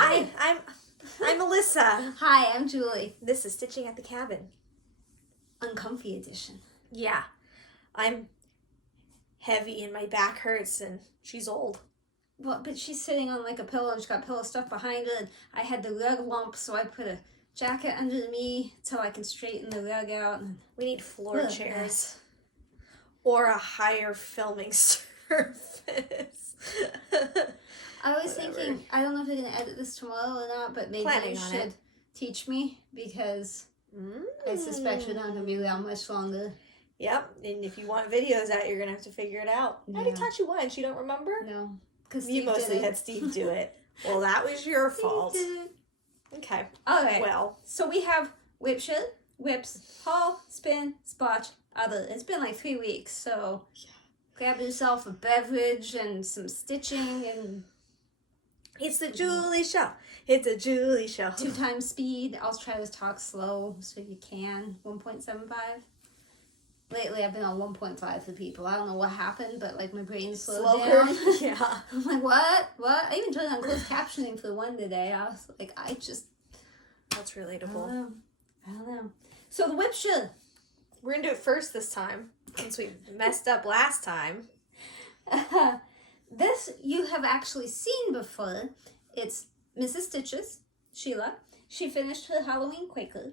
Hi, I'm Melissa. Hi, I'm Julie. This is Stitching at the Cabin. Uncomfy edition. Yeah, I'm heavy and my back hurts and she's old. Well, but she's sitting on like a pillow and she's got pillow stuff behind her. And I had the rug lump, so I put a jacket under me so I can straighten the rug out. And we need floor chairs or a higher filming surface. I was thinking, I don't know if you're going to edit this tomorrow or not, but maybe you should teach me because I suspect we're not going to be that much longer. Yep, and if you want videos out, you're going to have to figure it out. I already taught you once, you don't remember? No. Because you mostly had Steve do it. Well, that was your fault. Okay. Okay. Well. So we have WIP SHARE, WIPs, haul, spin, spotch, other. It's been like 3 weeks, so grab yourself a beverage and some stitching and... It's the Julie Show. It's a Julie Show. 2 times speed. I'll try to talk slow so you can. 1.75. Lately, I've been on 1.5 for people. I don't know what happened, but like my brain slowed down. Yeah. I'm like, what? I even turned on closed captioning for one today. I was like, That's relatable. I don't know. So the WIP SHARE. We're going to do it first this time, since we messed up last time. This you have actually seen before. It's MissusStitches, Sheila. She finished her Halloween Quaker.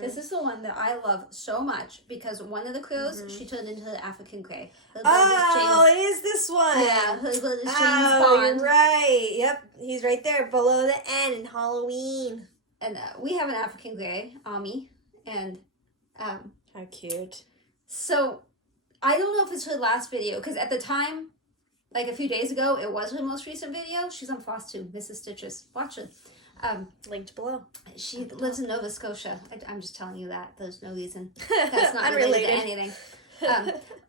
This is the one that I love so much because one of the crows she turned into the African gray. It is this one. Yeah, her bird is James Bond. You're right. Yep, he's right there below the N in Halloween. And we have an African gray, Ami, and how cute. So I don't know if it's her last video because at the time, like a few days ago, it was her most recent video. She's on FlossTube, MissusStitches. Watch it. Linked below. She lives in Nova Scotia. I'm just telling you that. There's no reason. That's not related to anything.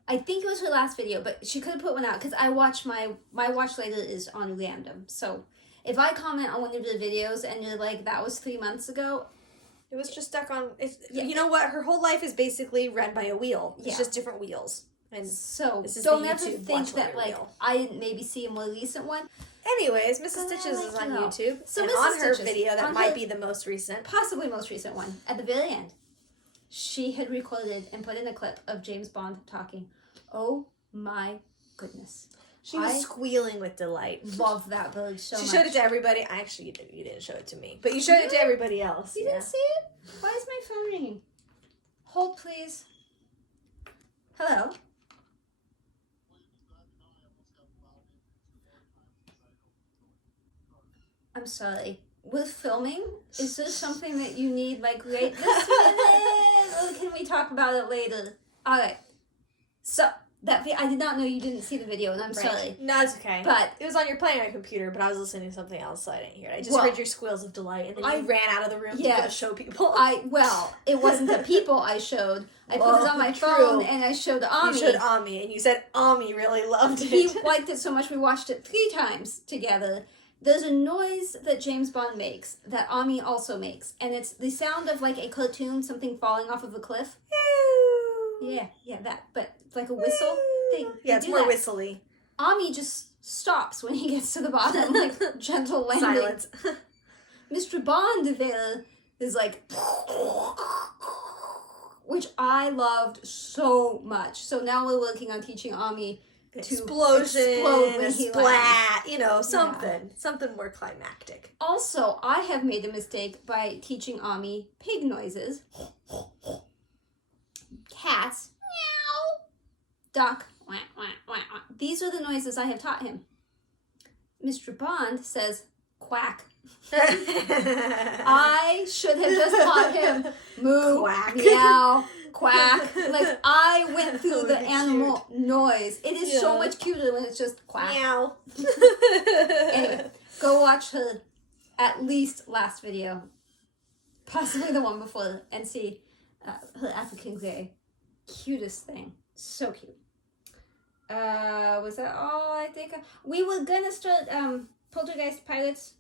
I think it was her last video, but she could have put one out because I watch my watch later is on random. So if I comment on one of the videos and you're like, that was 3 months ago. It was just stuck on... You know what? Her whole life is basically run by a wheel. It's just different wheels. And so don't ever think that like I didn't maybe see a more recent one. Anyways, MissusStitches is on YouTube. So and on her video that might be the most recent. Possibly most recent one. At the very end, she had recorded and put in a clip of James Bond talking. Oh my goodness. She was squealing with delight. Love that bird so much. She showed it to everybody. Actually, you didn't show it to me. But you showed it to everybody else. You didn't see it? Why is my phone ringing? Hold, please. Hello? I'm sorry. With filming, is there something that you need like right this minute? Or can we talk about it later? Alright. So, I did not know you didn't see the video, and I'm sorry. No, it's okay. But it was on your playing on computer, but I was listening to something else, so I didn't hear it. I just heard your squeals of delight, and then I ran out of the room to go show people. It wasn't the people I showed. I put it on my phone, and I showed Ami. You showed Ami, and you said Ami really loved it. He liked it so much, we watched it 3 times together. There's a noise that James Bond makes that Ami also makes, and it's the sound of like a cartoon, something falling off of a cliff. Yeah, that, but it's like a whistle thing. Yeah, it's more whistly. Ami just stops when he gets to the bottom, like gentle landing. Silence. Mr. Bond there is like, which I loved so much. So now we're working on teaching Ami to explode when he splat, something more climactic. Also, I have made a mistake by teaching Ami pig noises. Cats, meow. Duck, wah, wah, wah, wah. These are the noises I have taught him. Mr. Bond says quack. I should have just taught him moo, quack, meow, quack. Like I went through the animal noise. It is so much cuter when it's just quack. Meow. Anyway, go watch her at least last video, possibly the one before, and see her African gray. Cutest thing. So cute. Was that all I think? We were gonna start Poltergeist Pirates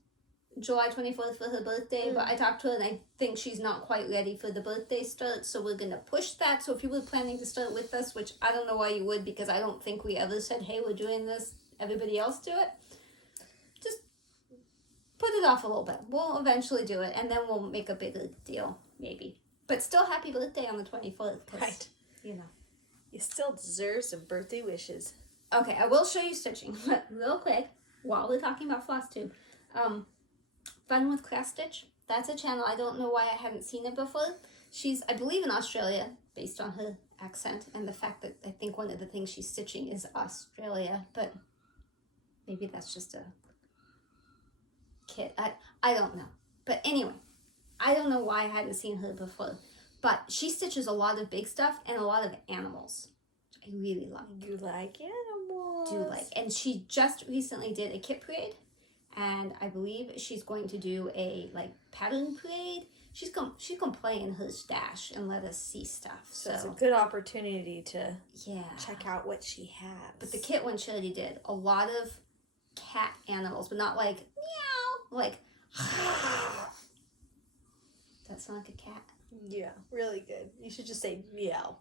July 24th for her birthday, but I talked to her and I think she's not quite ready for the birthday start, so we're gonna push that. So if you were planning to start with us, which I don't know why you would, because I don't think we ever said, hey, we're doing this, everybody else do it, just put it it off a little bit. We'll eventually do it, and then we'll make a bigger deal, maybe. But still, happy birthday on the 24th. Right. You know. You still deserve some birthday wishes. Okay, I will show you stitching, but real quick, while we're talking about FlossTube. Fun with Class Stitch. That's a channel. I don't know why I hadn't seen it before. She's, I believe, in Australia, based on her accent and the fact that I think one of the things she's stitching is Australia, but maybe that's just a kid. I don't know. But anyway, I don't know why I hadn't seen her before, but she stitches a lot of big stuff and a lot of animals. I really like. You like animals. Do like. And she just recently did a kit parade, and I believe she's going to do a like pattern parade. She's gonna play in her stash and let us see stuff. So it's a good opportunity to yeah check out what she has. But the kit one she already did a lot of cat animals, but not like meow, like that sound like a cat? Yeah, really good. You should just say meow.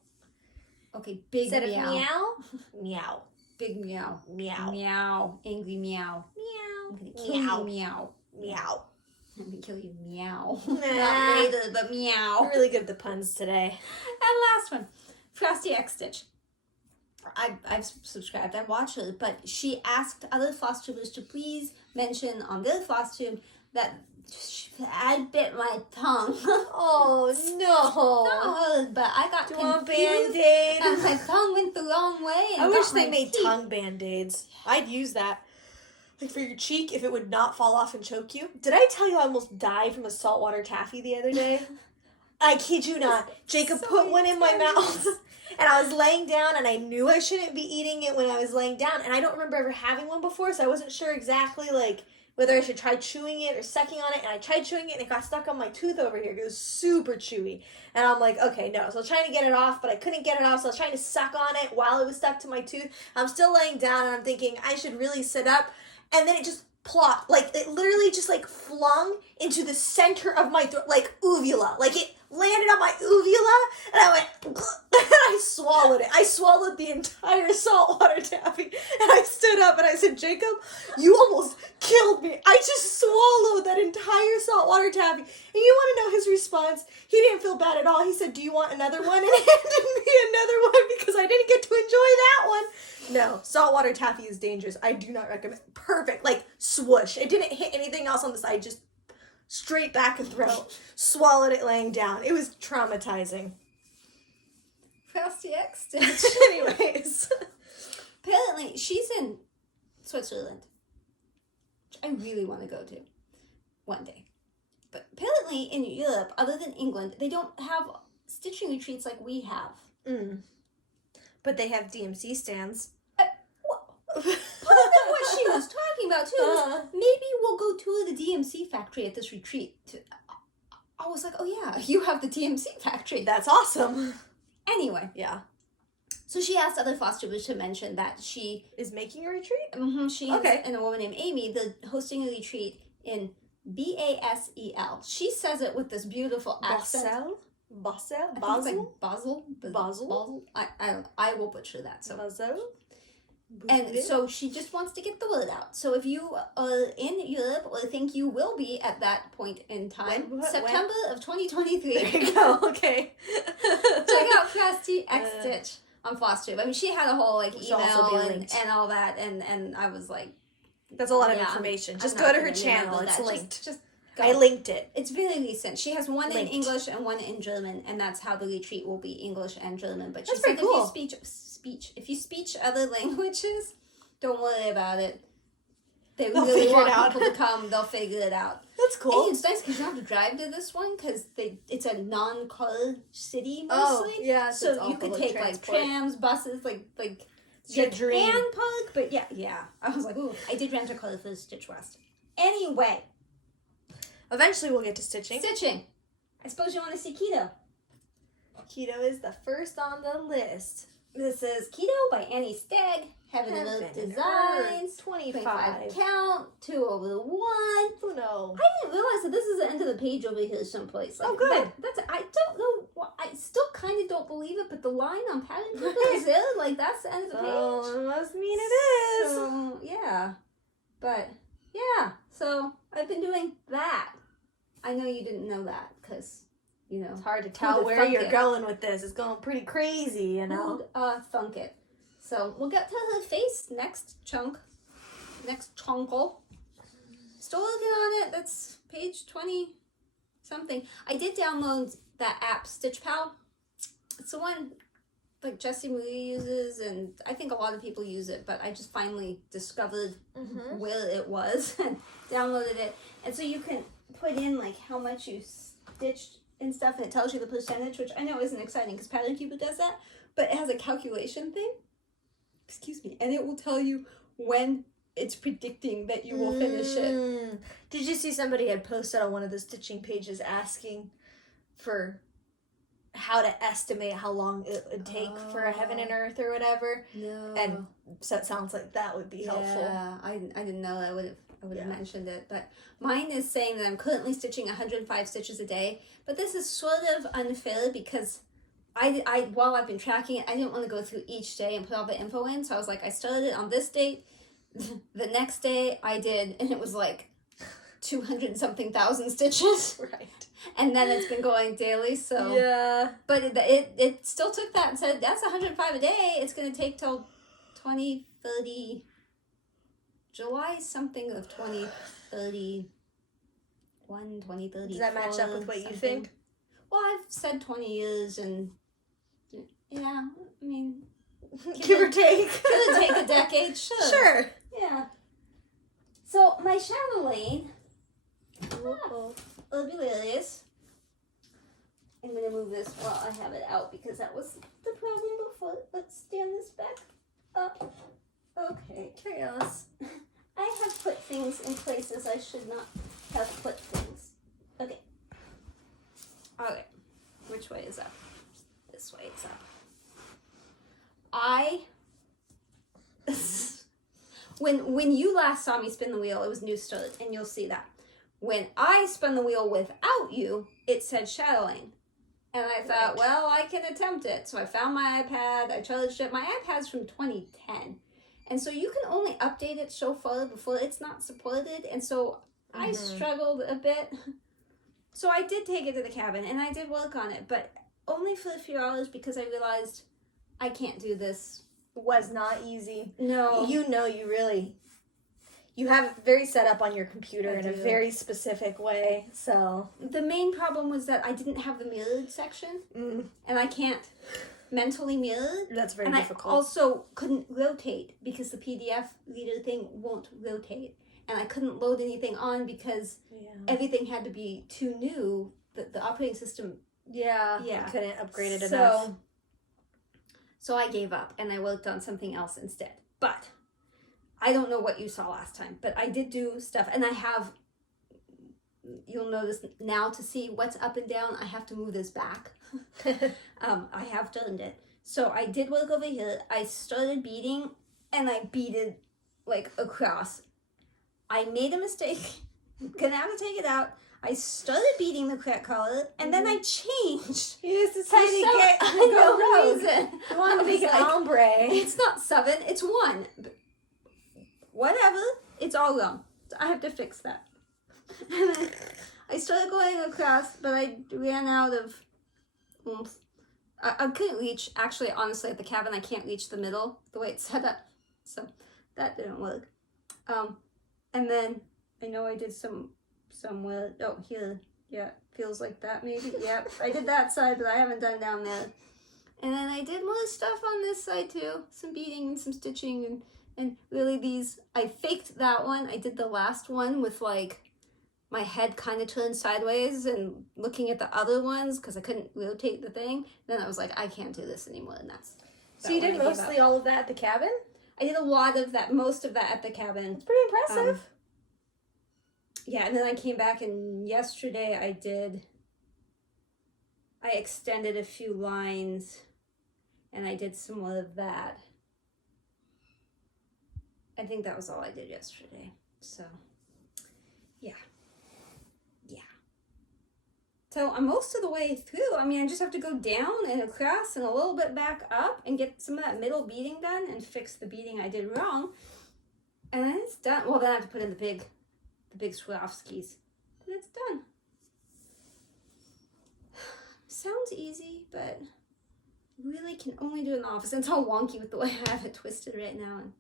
Okay, big Instead meow. of meow, meow. Big meow. Meow. Meow. Angry meow. Meow. I'm gonna kill you, meow. Meow. I'm gonna kill you, meow. Not later, but meow. We're really good at the puns today. And last one, Frosty X Stitch. I've subscribed, I watch her, but she asked other FlossTubers to please mention on their FlossTube that I bit my tongue. Oh no! No, but I got Do you want confused Band-Aid? and my tongue went the wrong way. And I wish got they my made teeth. tongue band-aids. I'd use that. Like for your cheek, if it would not fall off and choke you. Did I tell you I almost died from a saltwater taffy the other day? I kid you not. Jacob so put one in my intense. mouth. And I was laying down, and I knew I shouldn't be eating it when I was laying down. And I don't remember ever having one before, so I wasn't sure exactly, like, whether I should try chewing it or sucking on it. And I tried chewing it, and it got stuck on my tooth over here. It was super chewy. And I'm like, okay, no. So I was trying to get it off, but I couldn't get it off, so I was trying to suck on it while it was stuck to my tooth. I'm still laying down, and I'm thinking, I should really sit up. And then it just plopped. Like, it literally just, like, flung into the center of my throat, like, uvula. Like, it landed on my uvula, and I went, and I swallowed it. I swallowed the entire saltwater taffy, and I stood up, and I said, Jacob, you almost killed me. I just swallowed that entire saltwater taffy. And you want to know his response? He didn't feel bad at all. He said, do you want another one? And handed me another one because I didn't get to enjoy that one. No, saltwater taffy is dangerous. I do not recommend. Perfect, like swoosh. It didn't hit anything else on the side, just straight back and throat. Swallowed it laying down. It was traumatizing. Frosty X Stitch. Anyways. Apparently, she's in Switzerland, which I really want to go to one day. But apparently in Europe, other than England, they don't have stitching retreats like we have. But they have DMC stands. Part of what she was talking about too was maybe we'll go tour the DMC factory at this retreat. I was like, oh yeah, you have the DMC factory. That's awesome. Anyway. Yeah. So she asked other FlossTubers to mention that she is making a retreat? She and a woman named Amy, hosting a retreat in Basel. She says it with this beautiful accent. Basel? Basel? I will butcher that. So. Basel? And so she just wants to get the word out. So if you are in Europe or think you will be at that point in time, September of 2023. There you go, okay. Check out Frosty X Stitch on FlossTube. I mean, she had a whole like email and all that, and I was like, that's a lot of information. Just go to her channel. It's linked. Just I linked it. It's very recent. She has one in English and one in German, and that's how the retreat will be, English and German. But she said cool. if you speak other languages, don't worry about it. They They'll really want it out. people to come. They'll figure it out. That's cool. And it's nice because you don't have to drive to this one because it's a non-car city mostly. Oh, yeah. So you could take like trams, buses, like you can park. But yeah. I was like, ooh, I did rent a car for Stitch West. Anyway. Eventually we'll get to stitching. Stitching. I suppose you want to see Keto. Keto is the first on the list. This is Keto by Annie Stagg. Heaven and Earth Designs. 25 count. 2 over the 1. Oh no. I didn't realize that this is the end of the page over here someplace. Like, oh good. I don't know. I still kind of don't believe it, but the line on pattern paper is there. Like that's the end of the page. Oh, it must mean it is. So yeah, but yeah. So I've been doing that. I know you didn't know that because, you know. It's hard to tell where you're going with this. It's going pretty crazy, you know. Thunk it. So we'll get to her face next chunkle. Still looking on it. That's page 20 something. I did download that app, StitchPal. It's the one like Jessie Marie uses, and I think a lot of people use it, but I just finally discovered where it was and downloaded it. And so you can put in like how much you stitched and stuff, and it tells you the percentage, which I know isn't exciting because Pattern Keeper does that, but it has a calculation thing. Excuse me. And it will tell you when it's predicting that you will finish it. Did you see somebody had posted on one of the stitching pages asking for how to estimate how long it would take for a Heaven and Earth or whatever? No. And so it sounds like that would be helpful. Yeah, I didn't know. I would have mentioned it, but mine is saying that I'm currently stitching 105 stitches a day, but this is sort of unfair because I while I've been tracking it, I didn't want to go through each day and put all the info in, so I was like, I started it on this date, the next day I did, and it was like 200 and something thousand stitches. Right. And then it's been going daily, so. Yeah. But it still took that and said, that's 105 a day. It's going to take till 2030, July something of 2031, 2030. Does that match up with what you think? Well, I've said 20 years, and yeah, I mean. Give or take. Could it take a decade? Sure. Sure. Yeah. So, my Chatelaine. Mirabilia. I'm going to move this while I have it out because that was the problem before. Let's stand this back up. Okay. Chaos. I have put things in places I should not have put things. Okay. Okay. Which way is up? This way it's up. When you last saw me spin the wheel, it was new start, and you'll see that. When I spun the wheel without you, it said Chatelaine. And I thought, well, I can attempt it. So I found my iPad, I charged it. My iPad's from 2010. And so you can only update it so far before it's not supported. And so I struggled a bit. So I did take it to the cabin, and I did work on it, but only for a few hours because I realized I can't do this. Was not easy. No. You know, you have it very set up on your computer in a very specific way, so. The main problem was that I didn't have the mirrored section, and I can't mentally mirror. That's very difficult. I also couldn't rotate because the PDF reader thing won't rotate, and I couldn't load anything on because everything had to be too new. The operating system. Yeah. Couldn't upgrade it enough. So I gave up and I worked on something else instead. But I don't know what you saw last time, but I did do stuff, and I have, you'll notice now to see what's up and down, I have to move this back. I have turned it. So I did work over here. I started beading, and I beaded like across. I made a mistake. I'm gonna have to take it out. I started beading the correct color, and then I changed. You just decided to get no reason. You want to make an ombre. It's not 7, it's 1. Whatever. It's all wrong. So I have to fix that. And then I started going across, but I ran out of oomph. I couldn't reach, actually, honestly, at the cabin, I can't reach the middle the way it's set up. So that didn't work. And then I know I did somewhere, oh, here, yeah, feels like that maybe, yep. I did that side, but I haven't done down there. And then I did more stuff on this side too, some beading and some stitching, and really these, I faked that one. I did the last one with like my head kind of turned sideways and looking at the other ones because I couldn't rotate the thing. Then I was like, I can't do this anymore, and that's. So you did mostly all of that at the cabin? I did a lot of that, most of that at the cabin. It's pretty impressive. Yeah, and then I came back, and yesterday I extended a few lines, and I did some more of that. I think that was all I did yesterday. So, yeah. So I'm most of the way through. I mean, I just have to go down and across and a little bit back up and get some of that middle beading done and fix the beading I did wrong. And then it's done. Well, then I have to put in the the big Swarovskis. And it's done. Sounds easy, but really can only do it in the office. And it's all wonky with the way I have it twisted right now, and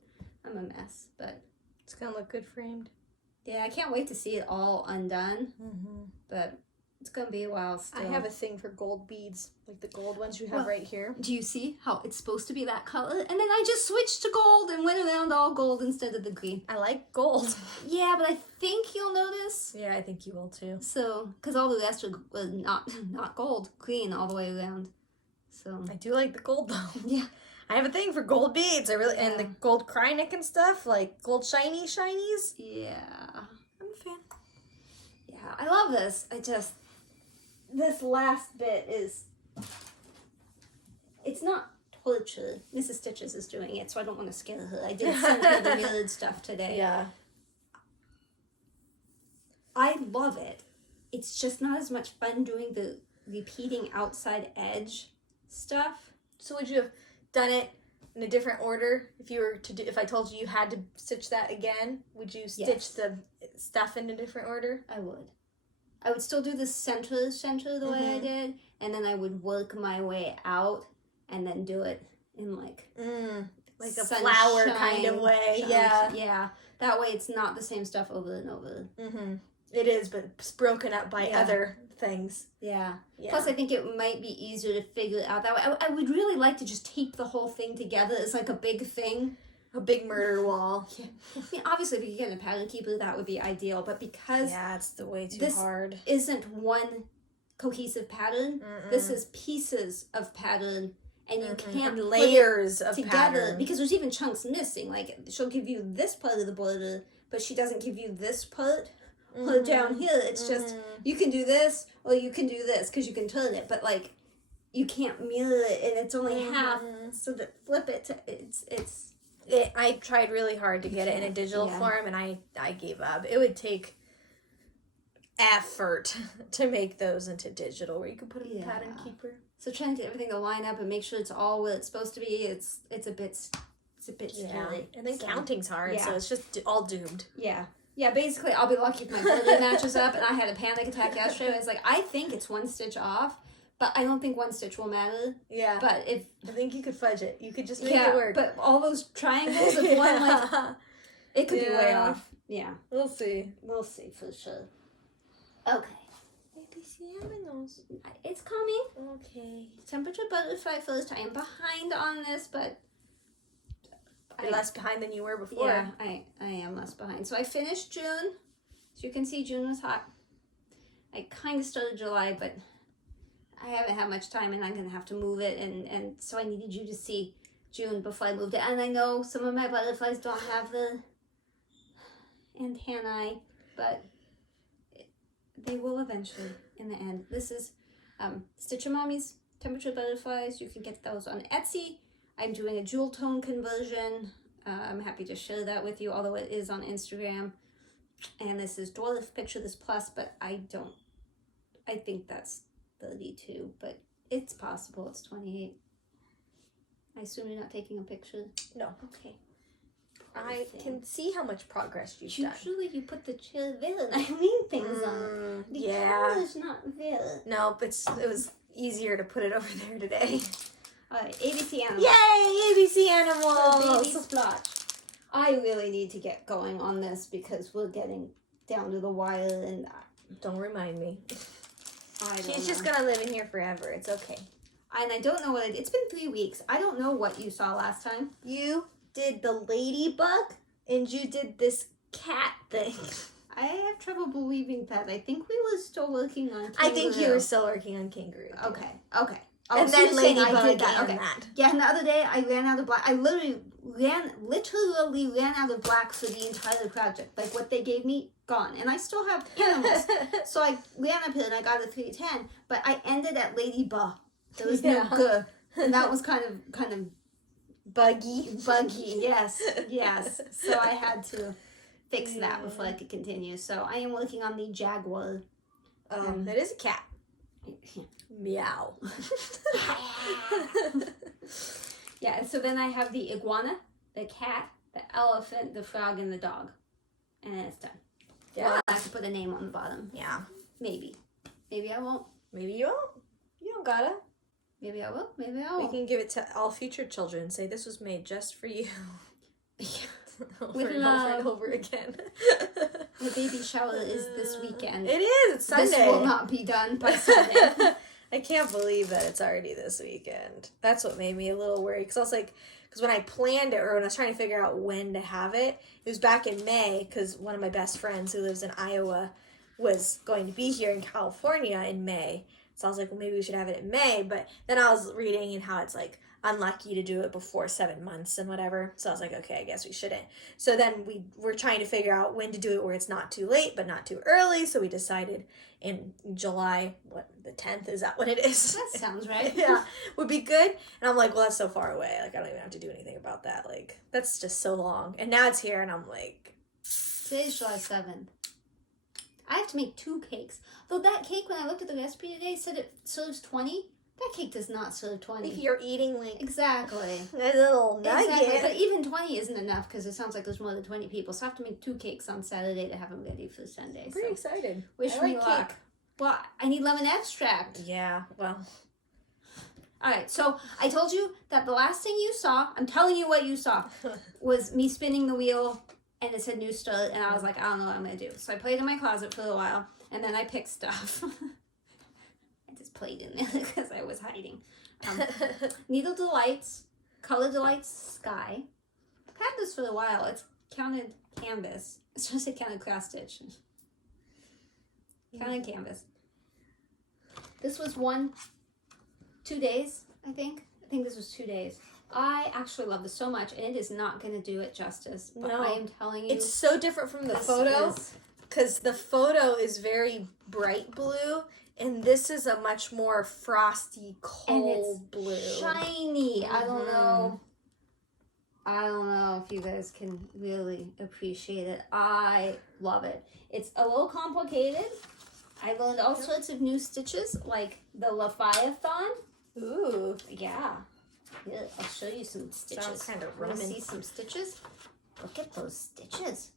I'm a mess, but it's gonna look good framed. Yeah, I can't wait to see it all undone, but it's gonna be a while still. I have a thing for gold beads, like the gold ones you have right here. Do you see how it's supposed to be that color? And then I just switched to gold and went around all gold instead of the green. I like gold. Yeah, but I think you'll notice. Yeah, I think you will too. So, because all the rest are not gold, green all the way around. So I do like the gold though. Yeah. I have a thing for gold beads. And the gold krynic and stuff, like gold shinies. Yeah. I'm a fan. Yeah, I love this. This last bit is, it's not torture. MissusStitches is doing it, so I don't want to scare her. I did send her the weird stuff today. Yeah. I love it. It's just not as much fun doing the repeating outside edge stuff. So would you have done it in a different order if you were to do? If I told you had to stitch that again, would you stitch the stuff in a different order? I would. I would still do the center the way I did, and then I would work my way out, and then do it in like a flower kind of way. Chunks. Yeah. That way, it's not the same stuff over and over. It is, but it's broken up by other things. Yeah. Plus, I think it might be easier to figure it out that way. I would really like to just tape the whole thing together as like a big thing. A big murder wall. Yeah. I mean, obviously, if you could get a pattern keeper, that would be ideal. But because it's the way too hard. Isn't one cohesive pattern. This is pieces of pattern, and you can't and layers put it of together pattern. Because there's even chunks missing. Like she'll give you this part of the border, but she doesn't give you this part. Or down here, it's just you can do this or you can do this because you can turn it, but like you can't mirror it, and it's only half. So to flip it to I tried really hard to get it in a digital form, and I gave up. It would take effort to make those into digital, where you could put them in pattern keeper. So trying to get everything to line up and make sure it's all where it's supposed to be, it's a bit scary. And then counting's hard, so it's just all doomed. Yeah, basically, I'll be lucky if my border matches up, and I had a panic attack yesterday. I was like, I think it's one stitch off, but I don't think one stitch will matter. Yeah. But if... I think you could fudge it. You could just make it work. But all those triangles of one, like, it could be way off. Yeah. We'll see. We'll see for sure. Okay. It's coming. Okay. Temperature butterfly first. I am behind on this, but... You're less behind than you were before. Yeah, I am less behind. So I finished June. As you can see, June was hot. I kind of started July, but I haven't had much time, and I'm going to have to move it. And so I needed you to see June before I moved it. And I know some of my butterflies don't have the antennae, but they will eventually in the end. This is Stitcher Mommy's temperature butterflies. You can get those on Etsy. I'm doing a jewel tone conversion. I'm happy to share that with you, although it is on Instagram. And this is Dwarf Picture This Plus, but I think that's 32, but it's possible it's 28. I assume you're not taking a picture? No. Okay. I can see how much progress you've done. Usually you put the chair there and I lean things on. The camera's not there. No, but it was easier to put it over there today. Alright, ABC Animals. Yay! ABC Animals! Baby splotch. I really need to get going on this because we're getting down to the wire, and don't remind me. She's just gonna live in here forever. It's okay. And I don't know what it's been 3 weeks. I don't know what you saw last time. You did the ladybug, and you did this cat thing. I have trouble believing that. I think we were still working on kangaroo. I think you were still working on kangaroo. Okay. Oh, and so then ladybug I did that. and Okay. that. Yeah, and the other day I ran out of black. I literally ran out of black for the entire project. Like what they gave me, gone. And I still have animals. So I ran up here and I got a 310, but I ended at ladybug. There was no good. And that was kind of buggy. Yes. So I had to fix that before I could continue. So I am working on the jaguar. That is a cat. Meow. Yeah, and so then I have the iguana, the cat, the elephant, the frog, and the dog. And then it's done. Yeah. Well, I have to put a name on the bottom. Yeah. Maybe. Maybe I won't. Maybe you won't. You don't gotta. Maybe I will. Maybe I won't. We can give it to all future children. Say this was made just for you. over With and love. over and over again. The baby shower is this weekend. It is. It's Sunday. This will not be done by Sunday. I can't believe that it's already this weekend. That's what made me a little worried. Because I was like, because when I planned it, or when I was trying to figure out when to have it, it was back in May, because one of my best friends who lives in Iowa was going to be here in California in May. So I was like, well, maybe we should have it in May. But then I was reading and how it's like unlucky to do it before 7 months and whatever. So I was like, okay, I guess we shouldn't. So then we were trying to figure out when to do it where it's not too late, but not too early. So we decided in July, the 10th, is that what it is? That sounds right. Yeah, would be good. And I'm like, well, that's so far away. Like, I don't even have to do anything about that. Like, that's just so long. And now it's here, and I'm like... Today's July 7th. I have to make 2 cakes. Though that cake, when I looked at the recipe today, said it serves 20. That cake does not serve 20. If you're eating, like... Exactly. A little nugget. Exactly. But even 20 isn't enough, because it sounds like there's more than 20 people. So I have to make 2 cakes on Saturday to have them ready for Sunday. I'm pretty excited. Wish me luck. Cake. Well, I need lemon extract. Yeah, well... Alright, so I told you that the last thing you saw, I'm telling you what you saw, was me spinning the wheel, and it said new start, and I was like, I don't know what I'm going to do. So I played in my closet for a while, and then I picked stuff. I just played in there because I was hiding. Needle Delights, Color Delights Sky. I've had this for a while. It's counted canvas. It's supposed to say counted cross stitch. Counted canvas. This was 2 days, I think. I think this was 2 days. I actually love this so much, and it is not going to do it justice. But no. I am telling you. It's so different from the photo, because the photo is very bright blue, and this is a much more frosty, cold blue. Shiny. Mm-hmm. I don't know if you guys can really appreciate it. I love it. It's a little complicated. I learned all sorts of new stitches, like the Leviathan. Ooh. Yeah. Yeah, I'll show you some stitches. Sounds kind of Want to Roman. see some stitches? Look at those stitches.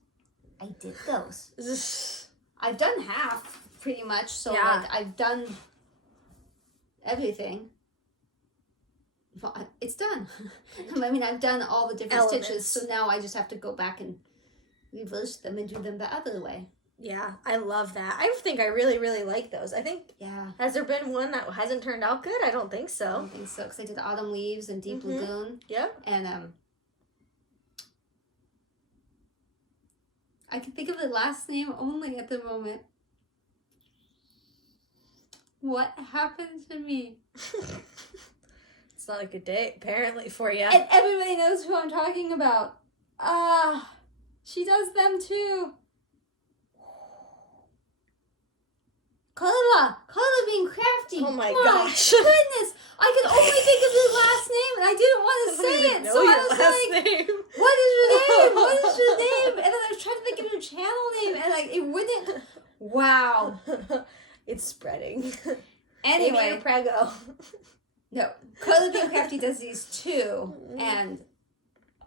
I did those. I've done half, pretty much. So, yeah. like, I've done everything. Well, it's done. I mean, I've done all the different stitches, so now I just have to go back and reverse them and do them the other way. Yeah, I love that. I think I really, really like those. I think, yeah. Has there been one that hasn't turned out good? I don't think so. I don't think so, because I did Autumn Leaves and Deep Lagoon. Yep. And, I can think of the last name only at the moment. What happened to me? It's not a good day, apparently, for you. And everybody knows who I'm talking about. She does them too. Carla being crafty. Oh my gosh. Goodness. I could only think of your last name and I didn't want to say it. So I was like, name. What is your name? What is your name? And then I was trying to think of your channel name and like it wouldn't. Wow. It's spreading. Anyway. Maybe you're prego. No. Carla being crafty does these too. And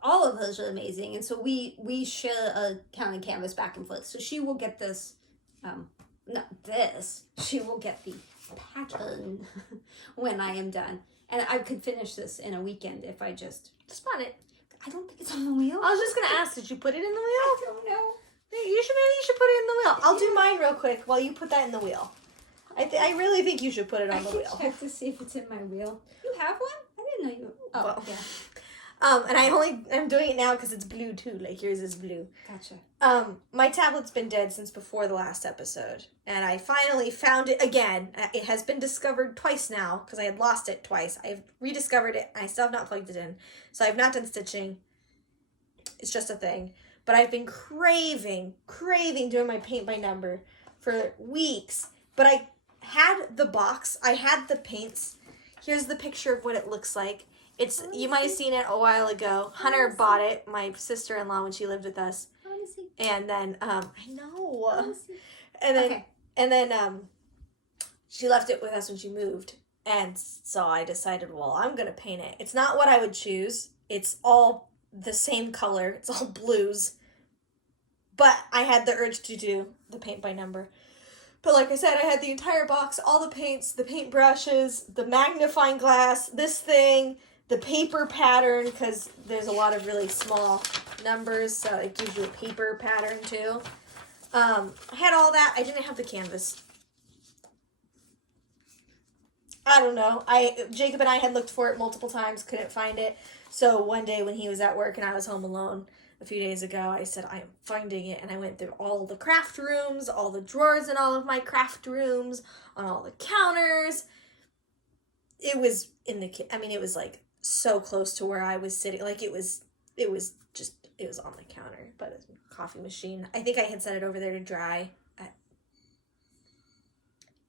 all of those are amazing. And so we share a counted canvas back and forth. So she will get this, not this. She will get the pattern when I am done. And I could finish this in a weekend if I just spun it. I don't think it's on the wheel. I was just going to ask, did you put it in the wheel? I don't know. Maybe you should put it in the wheel. I'll do mine real quick while you put that in the wheel. I really think you should put it on the wheel. Check to see if it's in my wheel. You have one? I didn't know you. Oh, well, yeah. And I'm doing it now because it's blue too. Like yours is blue. Gotcha. My tablet's been dead since before the last episode, and I finally found it again. It has been discovered twice now because I had lost it twice. I've rediscovered it. And I still have not plugged it in, so I've not done stitching. It's just a thing. But I've been craving doing my paint by number for weeks. But I had the box. I had the paints. Here's the picture of what it looks like. You might have seen it a while ago. Hunter bought it, my sister-in-law, when she lived with us. And then, I know. And then she left it with us when she moved. And so I decided, well, I'm going to paint it. It's not what I would choose. It's all the same color. It's all blues. But I had the urge to do the paint by number. But like I said, I had the entire box, all the paints, the paint brushes, the magnifying glass, this thing, the paper pattern, because there's a lot of really small numbers, so it gives you a paper pattern too. I had all that. I didn't have the canvas. I don't know. Jacob and I had looked for it multiple times, couldn't find it. So one day when he was at work and I was home alone a few days ago, I said, I am finding it. And I went through all the craft rooms, all the drawers in all of my craft rooms, on all the counters. It was in the, I mean, it was like so close to where I was sitting. Like it was on the counter, but it's a coffee machine. I think I had set it over there to dry.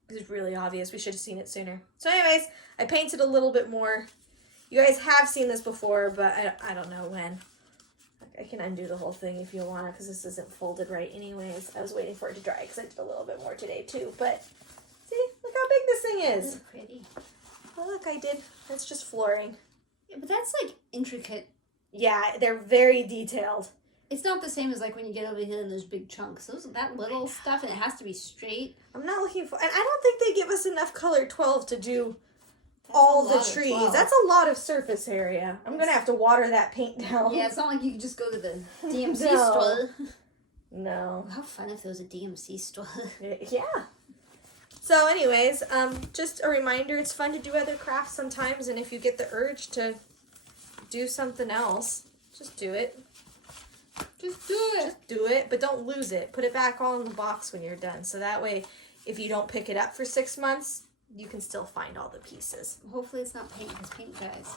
It was really obvious. We should have seen it sooner. So anyways, I painted a little bit more. You guys have seen this before, but I don't know when. I can undo the whole thing if you want to, because this isn't folded right anyways. I was waiting for it to dry because I did a little bit more today too. But see, look how big this thing is. That's pretty. Oh look, I did. That's just flooring. Yeah, but that's like intricate. Yeah, they're very detailed. It's not the same as like when you get over here and there's big chunks. That little stuff, and it has to be straight. I'm not looking for, and I don't think they give us enough color 12 to do all the trees. That's a lot of surface area. I'm going to have to water that paint down. Yeah, it's not like you can just go to the DMC No. store. No. How fun if there was a DMC store. Yeah. So anyways, just a reminder, it's fun to do other crafts sometimes, and if you get the urge to do something else, just do it. Just do it. Just do it, but don't lose it. Put it back all in the box when you're done. So that way, if you don't pick it up for 6 months, you can still find all the pieces. Hopefully it's not paint, because paint dries.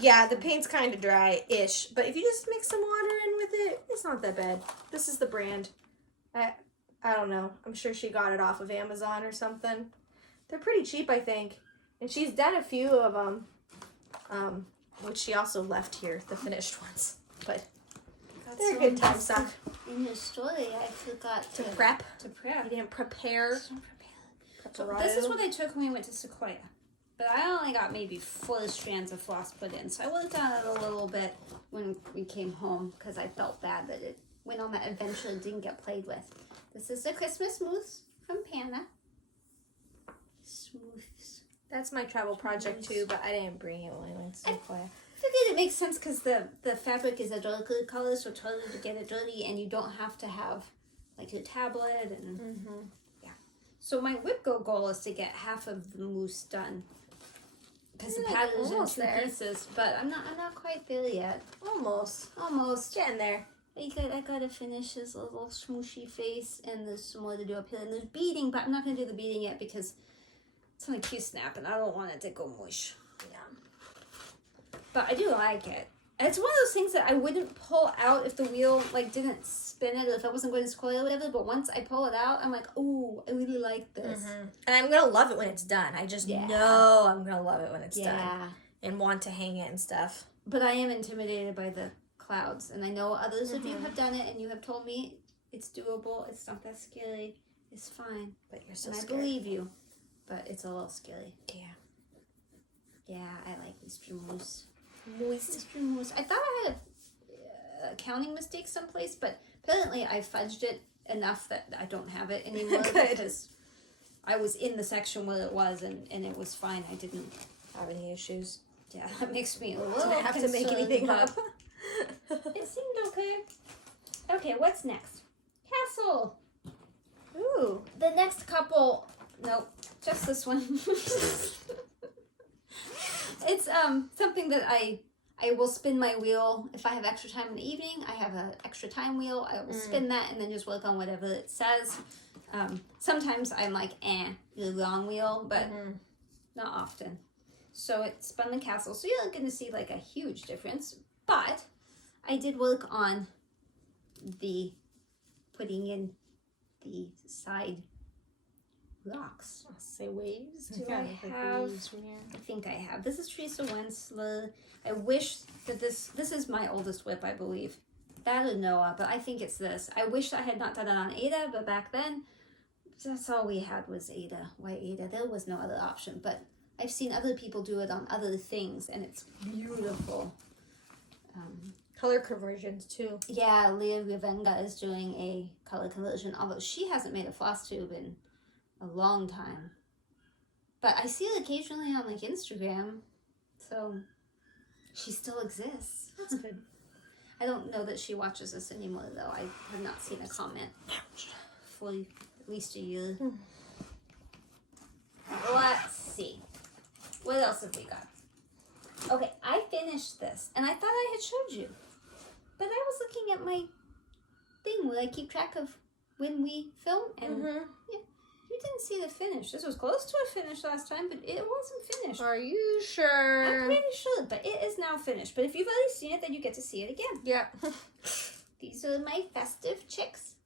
Yeah, the paint's kind of dry-ish, but if you just mix some water in with it, it's not that bad. This is the brand. I don't know. I'm sure she got it off of Amazon or something. They're pretty cheap, I think. And she's done a few of them, which she also left here, the finished ones. But they're a good time suck. In your story, I forgot To prep. To prep. You didn't prepare. So this is what I took when we went to Sequoia. But I only got maybe 4 strands of floss put in. So I worked on it a little bit when we came home because I felt bad that it went on that adventure and didn't get played with. This is the Christmas mousse from Panna. Smooths. That's my travel project too, but I didn't bring it when I went to Sequoia. I figured it makes sense because the fabric is a dark good color, so it's harder to get it dirty, and you don't have to have like your tablet and yeah. So my WIP goal is to get half of the mousse done because the pattern is in 2 pieces, but I'm not quite there yet. Almost. Getting there. I gotta finish his little smooshy face, and there's some more to do up here, and there's beading, but I'm not gonna do the beading yet because it's on a Q-snap, and I don't want it to go mush. Yeah. But I do like it. And it's one of those things that I wouldn't pull out if the wheel like didn't spin it, or if I wasn't going to square or whatever, but once I pull it out, I'm like, ooh, I really like this. And I'm going to love it when it's done. I just know I'm going to love it when it's done. And want to hang it and stuff. But I am intimidated by the clouds, and I know others of you have done it, and you have told me it's doable, it's not that scary, it's fine. But you're so and scared. I believe you, but it's a little scary. Yeah. Yeah, I like Mr. Moose. Moist. Mr. Moose. I thought I had a counting mistake someplace, but apparently I fudged it enough that I don't have it anymore because I was in the section where it was, and it was fine. I didn't have any issues. Yeah, that makes me a little Didn't have to make anything up. It seemed okay. Okay, what's next? Castle. Ooh. The next couple. Nope, just this one. It's something that I will spin my wheel if I have extra time in the evening. I have an extra time wheel. I will spin that and then just work on whatever it says. Sometimes I'm like, the long wheel, but not often. So it spun the castle. So you're not going to see like a huge difference, but I did work on the putting in the side rocks. I'll say waves. Do I have? I think I have. This is Teresa Wensler. I wish that this is my oldest WIP, I believe. That or Noah, but I think it's this. I wish I had not done it on Ada, but back then, that's all we had was Ada. Why Ada? There was no other option, but I've seen other people do it on other things, and it's beautiful. color conversions too. Yeah, Leah Ravenga is doing a color conversion, although she hasn't made a floss tube in a long time. But I see it occasionally on like Instagram, so she still exists. That's good. I don't know that she watches this anymore, though. I have not seen a comment for at least a year. Let's see. What else have we got? Okay, I finished this, and I thought I had showed you. But I was looking at my thing where I keep track of when we film, and yeah, you didn't see the finish. This was close to a finish last time, but it wasn't finished. Are you sure? I'm pretty sure, but it is now finished. But if you've already seen it, then you get to see it again. Yeah. These are my festive chicks.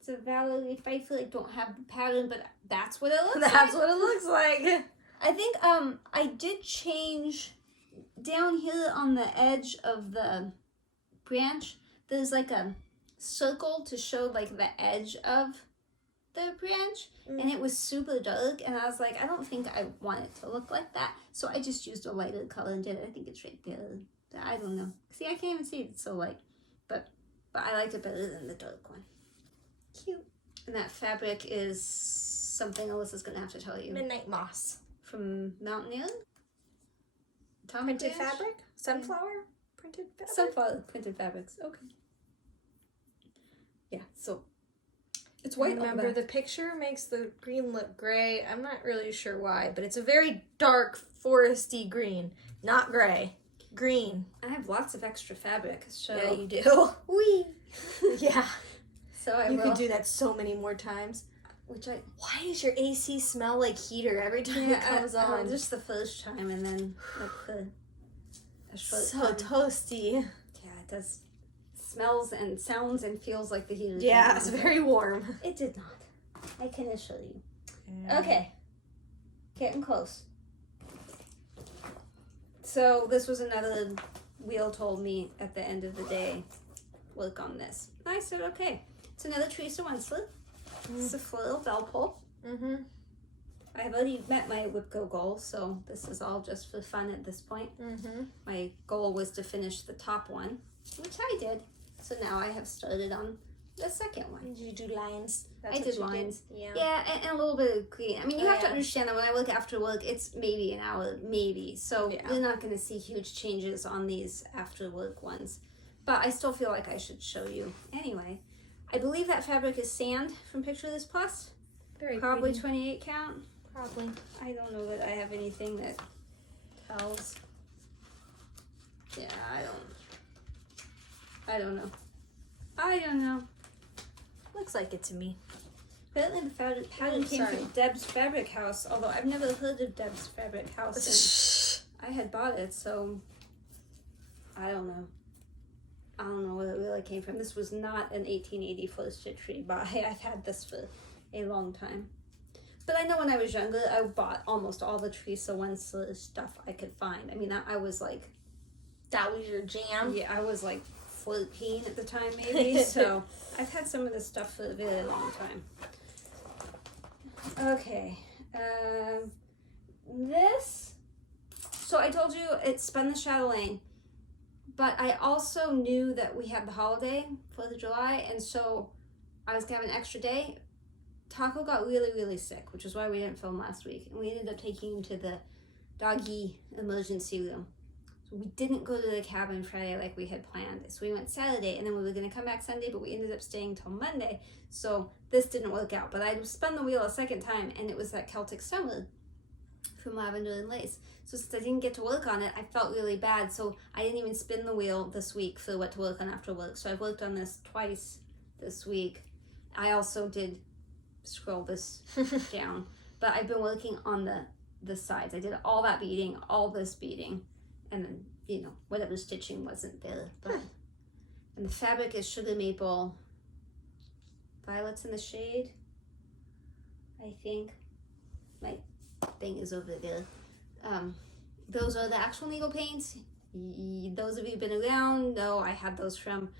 It's a Valerie Pfeiffer. I don't have the pattern, but that's what it looks like. That's what it looks like. I think I did change down here on the edge of the branch. There's like a circle to show like the edge of the branch, and it was super dark, and I was like, I don't think I want it to look like that, so I just used a lighter color and did it. I think it's right there. I don't know. See, I can't even see it. It's so light, but I liked it better than the dark one. Cute. And that fabric is something Alyssa's gonna have to tell you. Midnight Moss. From Mountain Inn? Printed fabric? Sunflower printed fabric? Sunflower printed fabrics. Okay. Yeah, so it's white. Remember, the picture makes the green look gray. I'm not really sure why, but it's a very dark, foresty green. Not gray. Green. I have lots of extra fabric, so... Yeah, you do. Whee! Yeah. So You could do that so many more times. Which I... Why does your AC smell like heater every time it comes on? Just the first time, and then like the short So time. toasty. Yeah, it does. Smells and sounds and feels like the heater. Yeah, it's very warm. It did not. I can assure you. Okay. Getting close. So this was another wheel told me at the end of the day, work on this. I said, okay. It's another Teresa Winslet. It's a floral bell pull. I have already met my WIP goal, so this is all just for fun at this point. My goal was to finish the top one, which I did. So now I have started on the second one. Did you do lines? I did lines. Yeah. Yeah, and a little bit of green. I mean, you have to understand that when I work after work, it's maybe an hour, maybe. So you're not going to see huge changes on these after work ones. But I still feel like I should show you. Anyway, I believe that fabric is sand from Picture This Plus. Probably pretty. 28 count. Probably. I don't know that I have anything that tells. Yeah, I don't know. I don't know. Looks like it to me. Apparently the pattern came from Deb's Fabric House, although I've never heard of Deb's Fabric House. And I had bought it, so I don't know. I don't know where it really came from. This was not an 1880 first stitch tree, but I've had this for a long time. But I know when I was younger, I bought almost all the Teresa Winslet stuff I could find. I mean, I was like... That was your jam? Yeah, I was like 14 at the time, maybe. So I've had some of this stuff for a very long time. Okay. This... So I told you it's Spun the Chatelaine. But I also knew that we had the holiday, 4th of July, and so I was going to have an extra day. Taco got really, really sick, which is why we didn't film last week. And we ended up taking him to the doggy emergency room. So we didn't go to the cabin Friday like we had planned. So we went Saturday, and then we were going to come back Sunday, but we ended up staying till Monday. So this didn't work out. But I spun the wheel a second time, and it was that Celtic Summer from Lavender and Lace. So since I didn't get to work on it, I felt really bad. So I didn't even spin the wheel this week for what to work on after work. So I've worked on this twice this week. I also did scroll this down, but I've been working on the sides. I did all that beading, all this beading, and then, you know, whatever stitching wasn't there. But and the fabric is Sugar Maple Violets in the shade, I think. My thing is over there. Those are the actual needle paints. Those of you who've been around know I had those from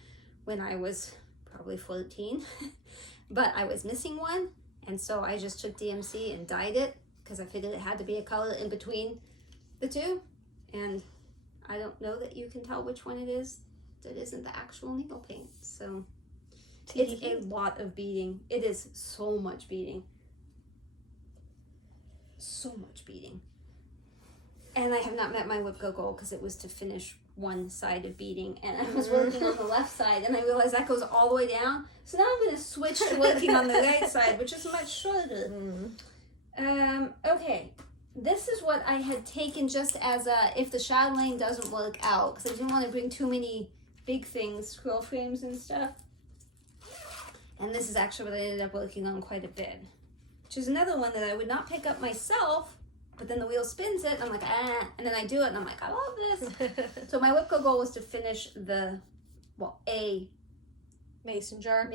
when I was probably 14. But I was missing one, and so I just took DMC and dyed it because I figured it had to be a color in between the two. And I don't know that you can tell which one it is that isn't the actual needle paint. So it's a lot of beading. It is so much beading. So much beading. And I have not met my WIP goal because it was to finish one side of beading, and I was working on the left side, and I realized that goes all the way down. So now I'm going to switch to working on the right side, which is much shorter. Okay, this is what I had taken just as a, if the Chatelaine doesn't work out, because I didn't want to bring too many big things, scroll frames and stuff. And this is actually what I ended up working on quite a bit, which is another one that I would not pick up myself. But then the wheel spins it, and I'm like, ah, and then I do it, and I'm like, I love this. So my WIP goal was to finish a mason jar.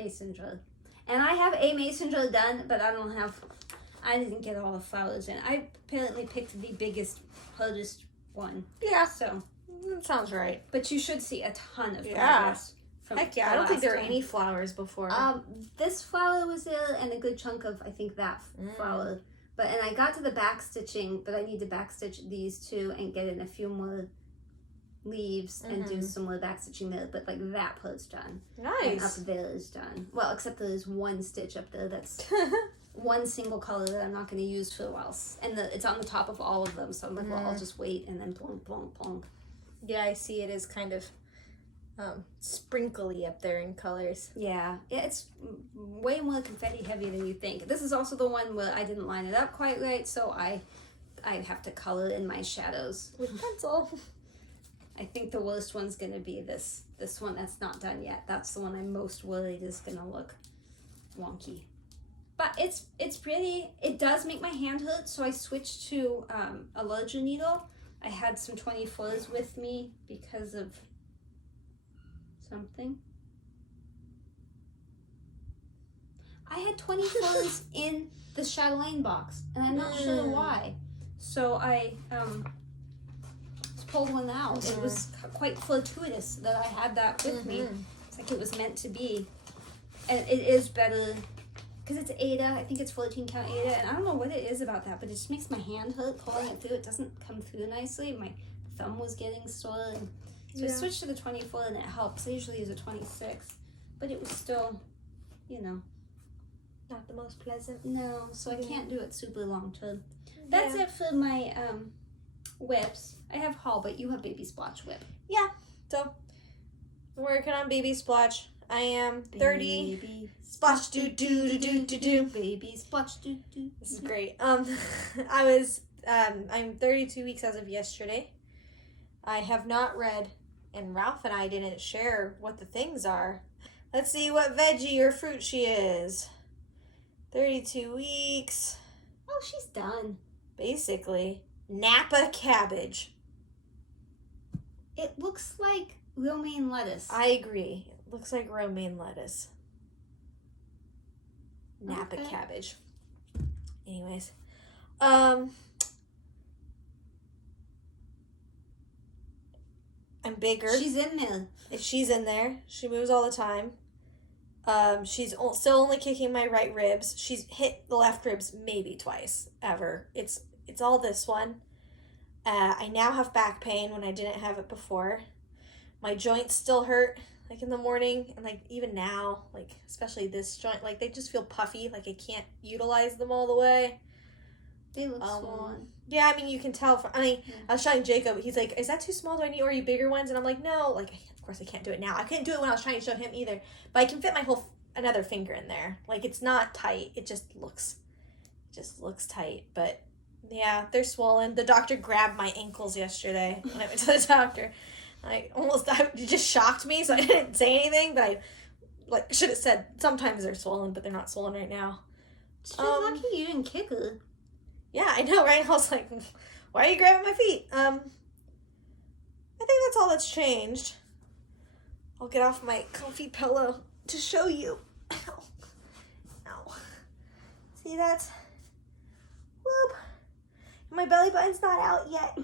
And I have a mason jar done, but I didn't get all the flowers in. I apparently picked the biggest, hardest one. Yeah. So. That sounds right. But you should see a ton of flowers. Yeah. Heck yeah, I don't think there were any flowers before. This flower was there, and a good chunk of, I think, that flower. And I got to the back stitching, but I need to back stitch these two and get in a few more leaves and do some more back stitching there. But like that part's done. Nice. And up there is done. Well, except there's one stitch up there that's one single color that I'm not going to use for a while. And it's on the top of all of them. So I'm like, well, I'll just wait and then plonk, plonk, plonk. Yeah, I see it is kind of sprinkly up there in colors. Yeah, it's way more confetti heavy than you think. This is also the one where I didn't line it up quite right, so I have to color in my shadows with pencil. I think the worst one's gonna be this one that's not done yet. That's the one I'm most worried is gonna look wonky. But it's pretty. It does make my hand hurt, so I switched to a larger needle. I had some 24s with me because of something. I had 24s in the Chatelaine box, and I'm not sure why. So I pulled one out. It was quite fortuitous that I had that with me. It's like it was meant to be. And it is better, because it's Aida. I think it's 14 count Aida, and I don't know what it is about that, but it just makes my hand hurt pulling it through. It doesn't come through nicely. My thumb was getting sore. So I switched to the 24 and it helps. I usually use a 26, but it was still, not the most pleasant. No, so I can't do it super long term. That's it for my WIPs. I have haul, but you have baby splotch WIP. Yeah, so I'm working on baby splotch. I am 30. Baby splotch do do do do do. Baby splotch do do. This is great. I'm 32 weeks as of yesterday. I have not read, and Ralph and I didn't share what the things are. Let's see what veggie or fruit she is. 32 weeks. Oh, she's done. Basically, Napa cabbage. It looks like romaine lettuce. I agree. It looks like romaine lettuce. Napa cabbage. Anyways. I'm bigger. She's in there. She's in there. She moves all the time. She's still only kicking my right ribs. She's hit the left ribs maybe twice ever. It's all this one. I now have back pain when I didn't have it before. My joints still hurt, like in the morning, and like even now, like especially this joint, like they just feel puffy. Like I can't utilize them all the way. They look swollen. Yeah, I mean, you can tell. I was showing Jacob. He's like, "Is that too small? Do I need or you bigger ones?" And I'm like, "No." Like, of course, I can't do it now. I couldn't do it when I was trying to show him either. But I can fit my another finger in there. Like, it's not tight. It just looks tight. But yeah, they're swollen. The doctor grabbed my ankles yesterday when I went to the doctor. It just shocked me, so I didn't say anything. But I should have said sometimes they're swollen, but they're not swollen right now. She's lucky you didn't kick her. Yeah, I know, right? I was like, why are you grabbing my feet? I think that's all that's changed. I'll get off my comfy pillow to show you. Ow. Ow. See that? Whoop. My belly button's not out yet.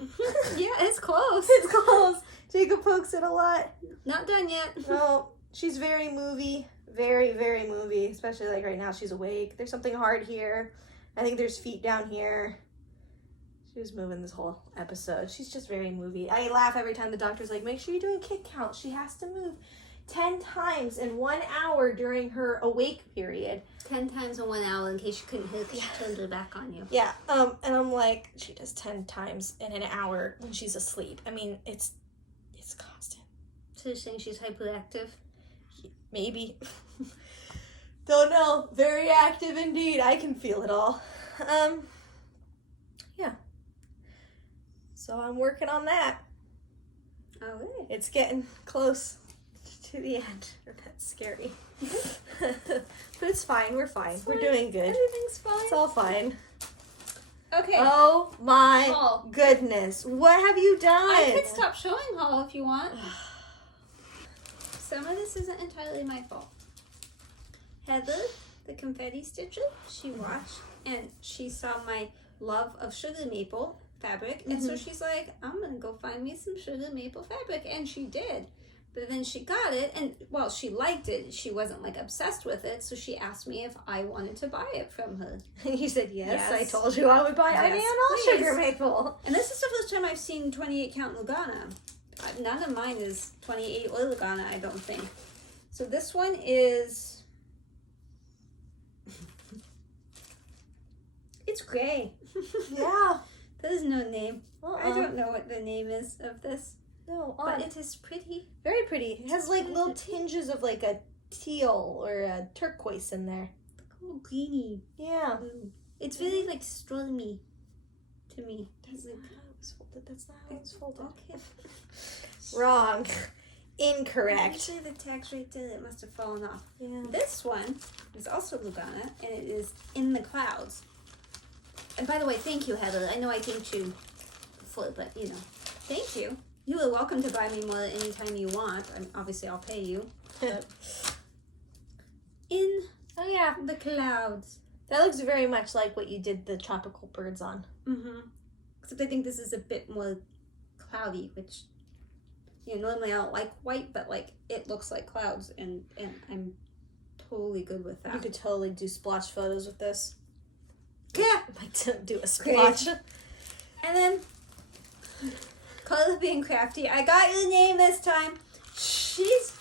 Yeah, it's close. It's close. Jacob pokes it a lot. Not done yet. No, she's very movie. Very, very movie. Especially like right now she's awake. There's something hard here. I think there's feet down here. She was moving this whole episode. She's just very movie. I laugh every time the doctor's like, make sure you're doing kick count. She has to move 10 times in 1 hour during her awake period. 10 times in 1 hour in case you couldn't hear because she turned her back on you. Yeah, and I'm like, she does 10 times in an hour when she's asleep. I mean, it's constant. So you're saying she's hyperactive? Maybe. Don't know. Very active indeed. I can feel it all. Yeah. So I'm working on that. Oh, really? It's getting close to the end. That's scary. But it's fine. We're fine. We're doing good. Everything's fine. It's all fine. Okay. Oh my Haul. goodness. What have you done? I could stop showing haul if you want. Some of this isn't entirely my fault. Heather, the confetti stitcher, she watched and she saw my love of sugar maple fabric, and so she's like, I'm gonna go find me some sugar maple fabric, and she did. But then she got it, and well, she liked it. She wasn't like obsessed with it, so she asked me if I wanted to buy it from her. And you said yes. Yes. I told you I would buy Yes, all please. sugar maple. And this is the first time I've seen 28 count Lugana. None of mine is 28 or Lugana, I don't think. So this one is... It's gray. Yeah. There's no name. I don't know what the name is of this. No, But it is pretty. very pretty. It has like little tinges of like a teal or a turquoise in there. Like a little greeny Yeah. blue. It's very like stormy to me. That's not how it was folded. That's not how it was folded. Okay. Wrong. Incorrect. Actually, the tag's right there. It must have fallen off. Yeah. This one is also Lugana, and it is In the Clouds. And by the way, thank you, Heather. I know I thanked you before, but you know, thank you. You are welcome to buy me more anytime you want. Obviously, I'll pay you. But In Oh yeah. the Clouds. That looks very much like what you did the tropical birds on. Mm-hmm. Except I think this is a bit more cloudy, which, you know, normally I don't like white, but like it looks like clouds, and I'm totally good with that. You could totally do splotch photos with this. Yeah. Like to do a splotch. And then, Carla being crafty, I got your name this time. She's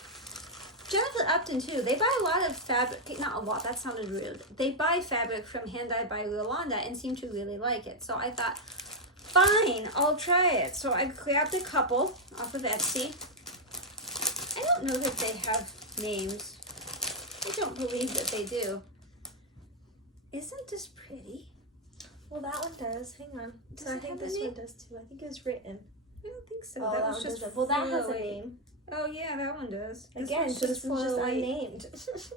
Jennifer Upton too. They buy a lot of fabric. Not a lot. That sounded rude. They buy fabric from Hand Dyed by Yolanda and seem to really like it. So I thought, fine, I'll try it. So I grabbed a couple off of Etsy. I don't know that they have names. I don't believe that they do. Isn't this pretty? Well, that one does. Hang on. Does So I it think have a this name? one does too. I think it was written. I don't think so. Oh, that that was one just does. Well, that has a foil. name. Oh yeah, that one does. This Again, one's so this one's just foil. unnamed. Isn't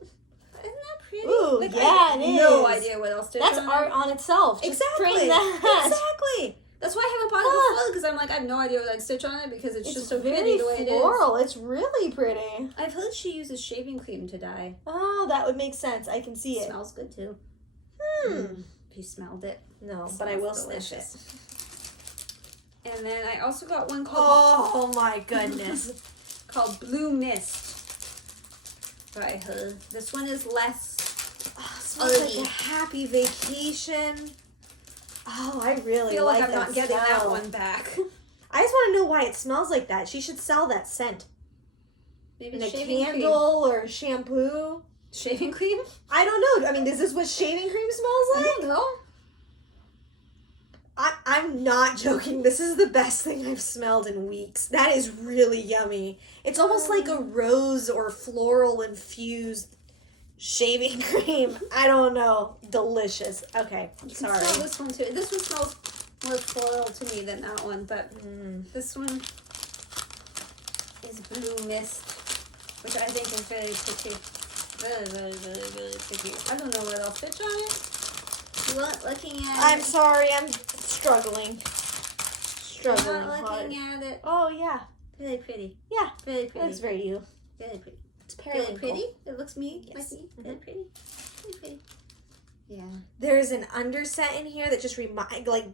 that pretty? Ooh, Like, yeah, I have it no is. idea what else to That's do. art on itself. Just Exactly. bring that. Exactly. That's why I haven't bought it before, because I'm like, I have no idea what I'd stitch on it because it's just so very pretty the way it is. floral. It's really pretty. I've heard she uses shaving cream to dye. Oh, that would make sense. I can see it. Smells good too. Hmm. If you smelled it. No, It but I will smells sniff it. delicious. And then I also got one Oh my goodness. called Blue Mist by her. This one is less Smells like a happy vacation. Oh, I really feel like like I'm that not getting that smell. one back. I just want to know why it smells like that. She should sell that scent. Maybe In a shaving candle or shampoo. cream. Shaving cream? I don't know. I mean, is this what shaving cream smells like? I don't know. I'm not joking. This is the best thing I've smelled in weeks. That is really yummy. It's almost like a rose or floral infused shaving cream. I don't know. Delicious. Okay, You can sorry. smell this one too. This one smells more floral to me than that one, but this one is Blue Mist, which I think is very pretty. Very, very, very, very pretty. I don't know what I'll stitch on it. You weren't looking at I'm it. sorry. I'm struggling. You're Struggling not hard. looking at it. Oh, yeah. Very pretty. Yeah. Very pretty. That's very you. Very pretty. It's Very periwinkle. pretty. It looks me. Yes. Like me. Very pretty. Very pretty. Yeah. There's an underset in here that just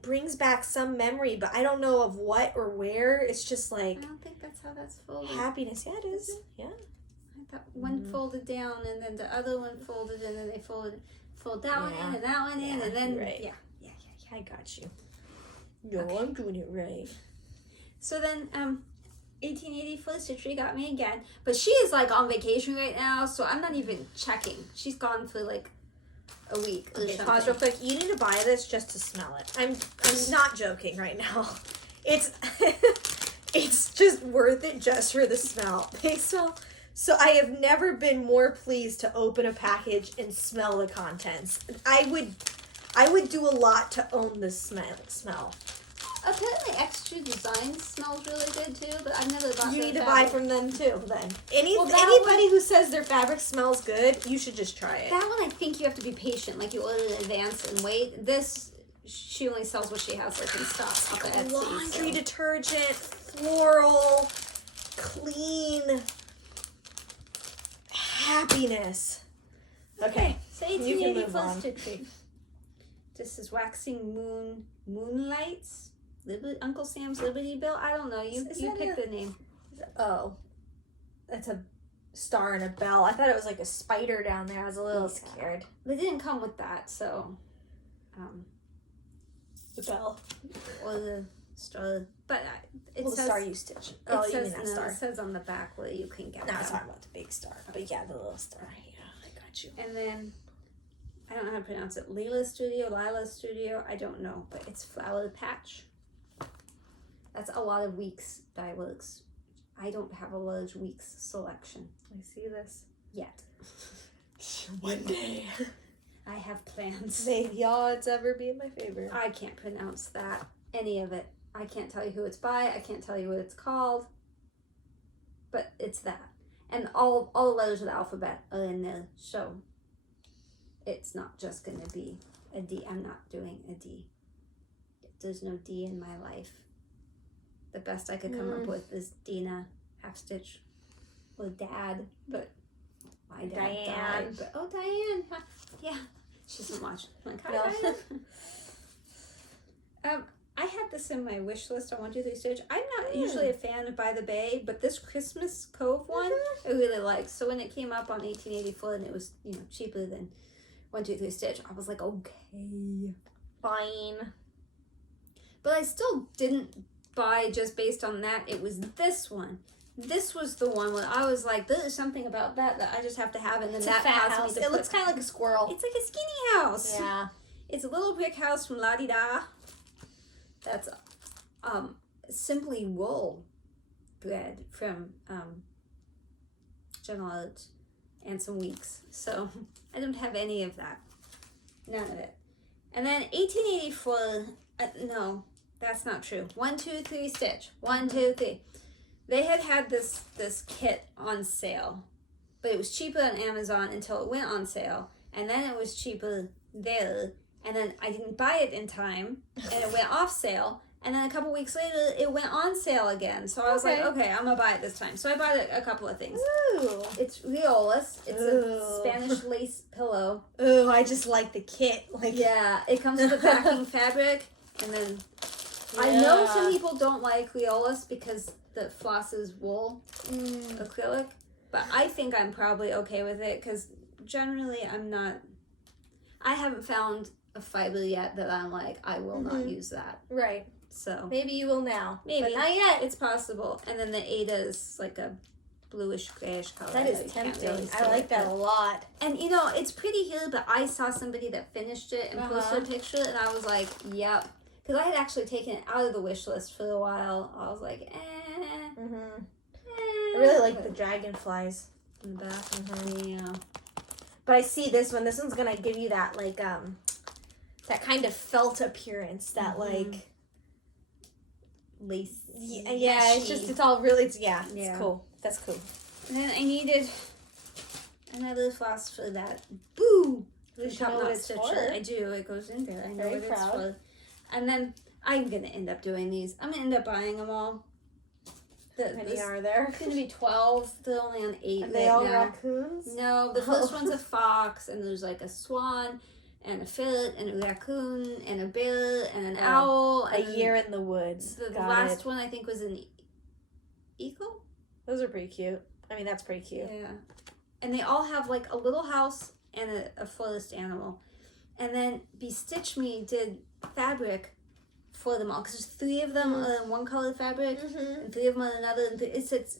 brings back some memory, but I don't know of what or where. It's just like I don't think that's how that's folded. happiness. Yeah, it is. Yeah. I thought one folded down and then the other one folded and then they fold that one in Yeah. and that one in Yeah, and then you're right. yeah. I got you. No, okay. I'm doing it right. So then, 1880 FlossTitchery got me again, but she is like on vacation right now, so I'm not even checking. She's gone for like a week or something. Pause real quick. You need to buy this just to smell it. I'm not joking right now. It's it's just worth it just for the smell. They smell. So I have never been more pleased to open a package and smell the contents. I would do a lot to own the smell. Apparently Extra Design smells really good too, but I've never bought. You need to buy from them too. Then anybody who says their fabric smells good, you should just try it. That one I think you have to be patient. Like you order in advance and wait. This she only sells what she has like in stock. Like laundry detergent, floral, clean, happiness. Okay, so 1880 FlossTitchery. This is Waxing Moonlights. Uncle Sam's Liberty Bell. I don't know. You pick the name. Oh, that's a star and a bell. I thought it was like a spider down there. I was a little scared. They didn't come with that, so the bell or the star. But it says the star you stitch. Oh, you mean that star? It says on the back where you can get. No, I was talking about the big star. But yeah, the little star. Yeah, I got you. And then I don't know how to pronounce it. Lila Studio. I don't know, but it's Flower Patch. That's a lot of Weeks dye works. I don't have a large Weeks selection. I see this. Yet. One day. I have plans. May the odds ever be in my favor. I can't pronounce that. Any of it. I can't tell you who it's by. I can't tell you what it's called. But it's that. And all the letters of the alphabet are in there. So it's not just going to be a D. I'm not doing a D. There's no D in my life. The best I could come up with is Dina, half stitch, or Dad, but my dad died. But, oh, Diane, yeah, she doesn't watch. I'm like, hi, Diane. I had this in my wish list on 1, 2, 3 Stitch. I'm not usually a fan of By the Bay, but this Christmas Cove one, I really liked. So when it came up on 1884 and it was cheaper than 1, 2, 3 Stitch, I was like, okay, fine. But I still didn't buy just based on that. It was this one. This was the one where I was like, there is something about that I just have to have, and then it's that a fat house. It looks kind of like a squirrel. It's like a skinny house. Yeah. It's a little brick house from La Di Da. That's Simply Wool bread from General Arts and some Weeks. So I don't have any of that. None of it. And then 1884. No. That's not true. 1, 2, 3 Stitch. 1, 2, 3. They had this kit on sale, but it was cheaper on Amazon until it went on sale, and then it was cheaper there, and then I didn't buy it in time, and it went off sale, and then a couple weeks later it went on sale again. So I was like, okay, I'm gonna buy it this time. So I bought a couple of things. Ooh. It's Riolas. It's a Spanish lace pillow. Ooh, I just like the kit. Yeah, it comes with the backing fabric, and then. Yeah. I know some people don't like Riolas because the floss is wool acrylic, but I think I'm probably okay with it because generally I haven't found a fiber yet that I'm like, I will not use that. Right. So. Maybe you will now. Maybe. But not yet. It's possible. And then the Ada is like a bluish grayish color. That is tempting. Really I like that a lot. And it's pretty here, but I saw somebody that finished it and posted a picture, and I was like, yep. Because I had actually taken it out of the wish list for a while. I was like, I really like the dragonflies in the back. Yeah. But I see this one. This one's going to give you that, like, that kind of felt appearance. That, like... lace. Yeah, it's all really... It's cool. That's cool. And then I needed another floss for that. Boo! You know what it's for? I do. It goes in there. I know what it's for. And then I'm going to end up doing these. I'm going to end up buying them all. How many are there? It's going to be 12. They're only on 8 Are they all raccoons? No, the first one's a fox, and there's like a swan, and a ferret, and a raccoon, and a bear, and an owl. A year in the woods. The last one, I think, was an eagle? Those are pretty cute. I mean, that's pretty cute. Yeah. And they all have like a little house and a forest animal. And then Bestitch Me did fabric for them all because there's 3 of them in one color fabric and 3 of them on another. And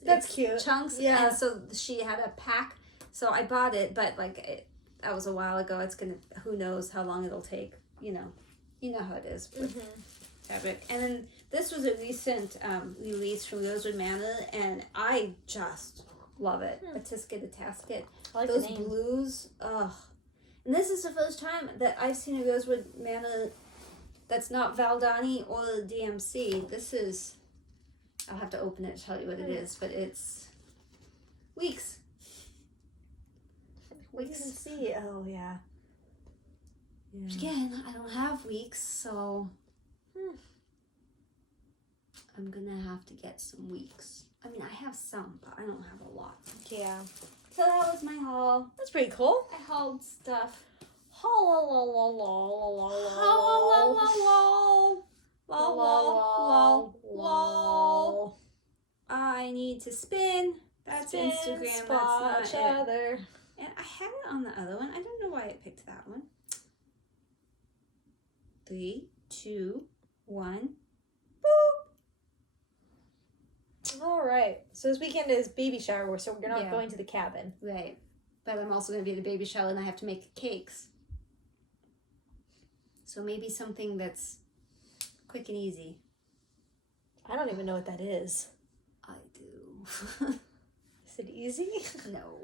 That's cute. Chunks. Yeah. And so she had a pack, so I bought it, but like that was a while ago. It's gonna, who knows how long it'll take. You know how it is with fabric. And then this was a recent release from Rosewood Manor, and I just love it. A Tisket, a Tasket. I like Those the name. blues, ugh. And this is the first time that I've seen a Rosewood Manor that's not Valdani or DMC. This is, I'll have to open it to tell you what it is, but it's Weeks. We can see. Oh, yeah. Again, I don't have Weeks, so I'm gonna have to get some Weeks. I mean, I have some, but I don't have a lot. Yeah. So that was my haul. That's pretty cool. I hauled stuff. I need to spin. That's Instagram. That's not it. Other. And I had it on the other one. I don't know why I picked that one. 3, 2, 1. All right. So this weekend is baby shower, so we're not Yeah. going to the cabin. Right. But I'm also going to be at the baby shower and I have to make cakes. So maybe something that's quick and easy. I don't even know what that is. I do. Is it easy? No.